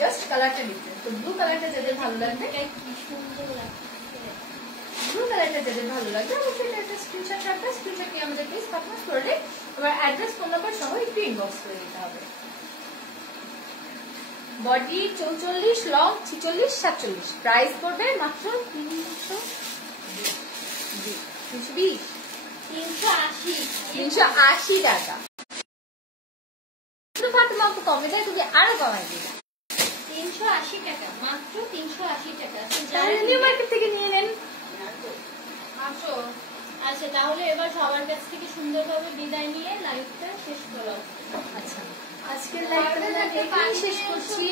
জাস্ট কালারটা ডিফারেন্ট। তো ব্লু কালারটা যাদের ভালো লাগবে, কি সুন্দর লাগছে ব্লু কালারটা যাদের ভালো লাগবে অবশ্যই এটা একটা স্ক্রিনশট রাখবে। স্ক্রিনশট নিয়ে আমাদের পেজ ফাতেমাস ওয়ার্ল্ডে তোমার অ্যাড্রেস ফোন নাম্বার সহ একটু ইনবক্স করে দিতে হবে। বডি 44, লং 46-47, প্রাইস পড়বে মাত্র 380 টাকা। ফাতেমা তো কমে দেয়, তুমি আরো কমাই দিবে। 380 টাকা, মাত্র 380 টাকা। নিউ মার্কেট থেকে নিয়ে নেন। আসো। আচ্ছা তাহলে এবার সবার কাছ থেকে সুন্দরভাবে বিদায় নিয়ে লাইভটা শেষ করা। আচ্ছা আজকের লাইভটা এখানেই শেষ করছি।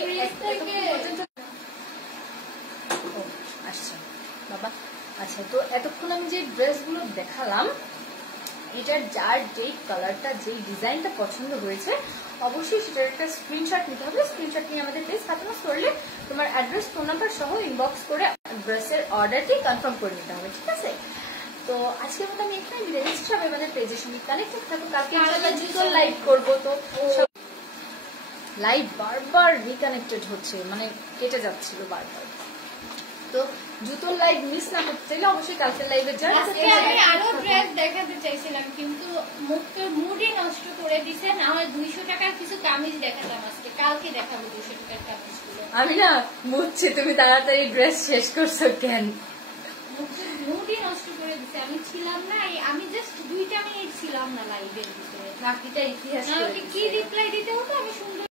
আচ্ছা বাবা, আচ্ছা তো এতক্ষণ আমি যে ড্রেসগুলো দেখালাম এটার যার যেই কালারটা যেই ডিজাইনটা পছন্দ হয়েছে অবশ্যই সেটার একটা স্ক্রিনশট নিতে হবে। স্ক্রিনশট নিয়ে আমাদের পেজ ফাতেমাস ওয়ার্ল্ডে তোমার অ্যাড্রেস ফোন নাম্বার সহ ইনবক্স করে ড্রেসের অর্ডারটি কনফার্ম করে নিতে হবে, ঠিক আছে? তো আজকের মতো আমি এখানে বিদায় নিচ্ছি। সবাই আমাদের পেজের সঙ্গে কানেক্টেড থাকো। কালকে লাইভ করবো, তো লাইভ বারবার রিকানেক্টেড হচ্ছে, মানে কেটে যাচ্ছিল বারবার। তো জুতোর লাইভ মিস না করতে চাইলে অবশ্যই কালকের লাইভে যান। আজকে আমি আরো ড্রেস দেখাতে চাইছিলাম কিন্তু মুখের মুডই নষ্ট করে দিছেন। আমার 200 টাকার কিছু কামিজ দেখালাম আজকে, কালকে দেখাবো 200 টাকার কামিজগুলো। আমি না বুঝছি তুমি তাড়াতাড়ি ড্রেস শেষ করছো কেন, মুডই নষ্ট করে দিছে। আমি ছিলাম না, আমি জাস্ট 2 মিনিট ছিলাম না লাইভের ভিতরে, বাকিটা ইতিহাস করে আমাকে কি রিপ্লাই দিতে হতো আমি সুন্দর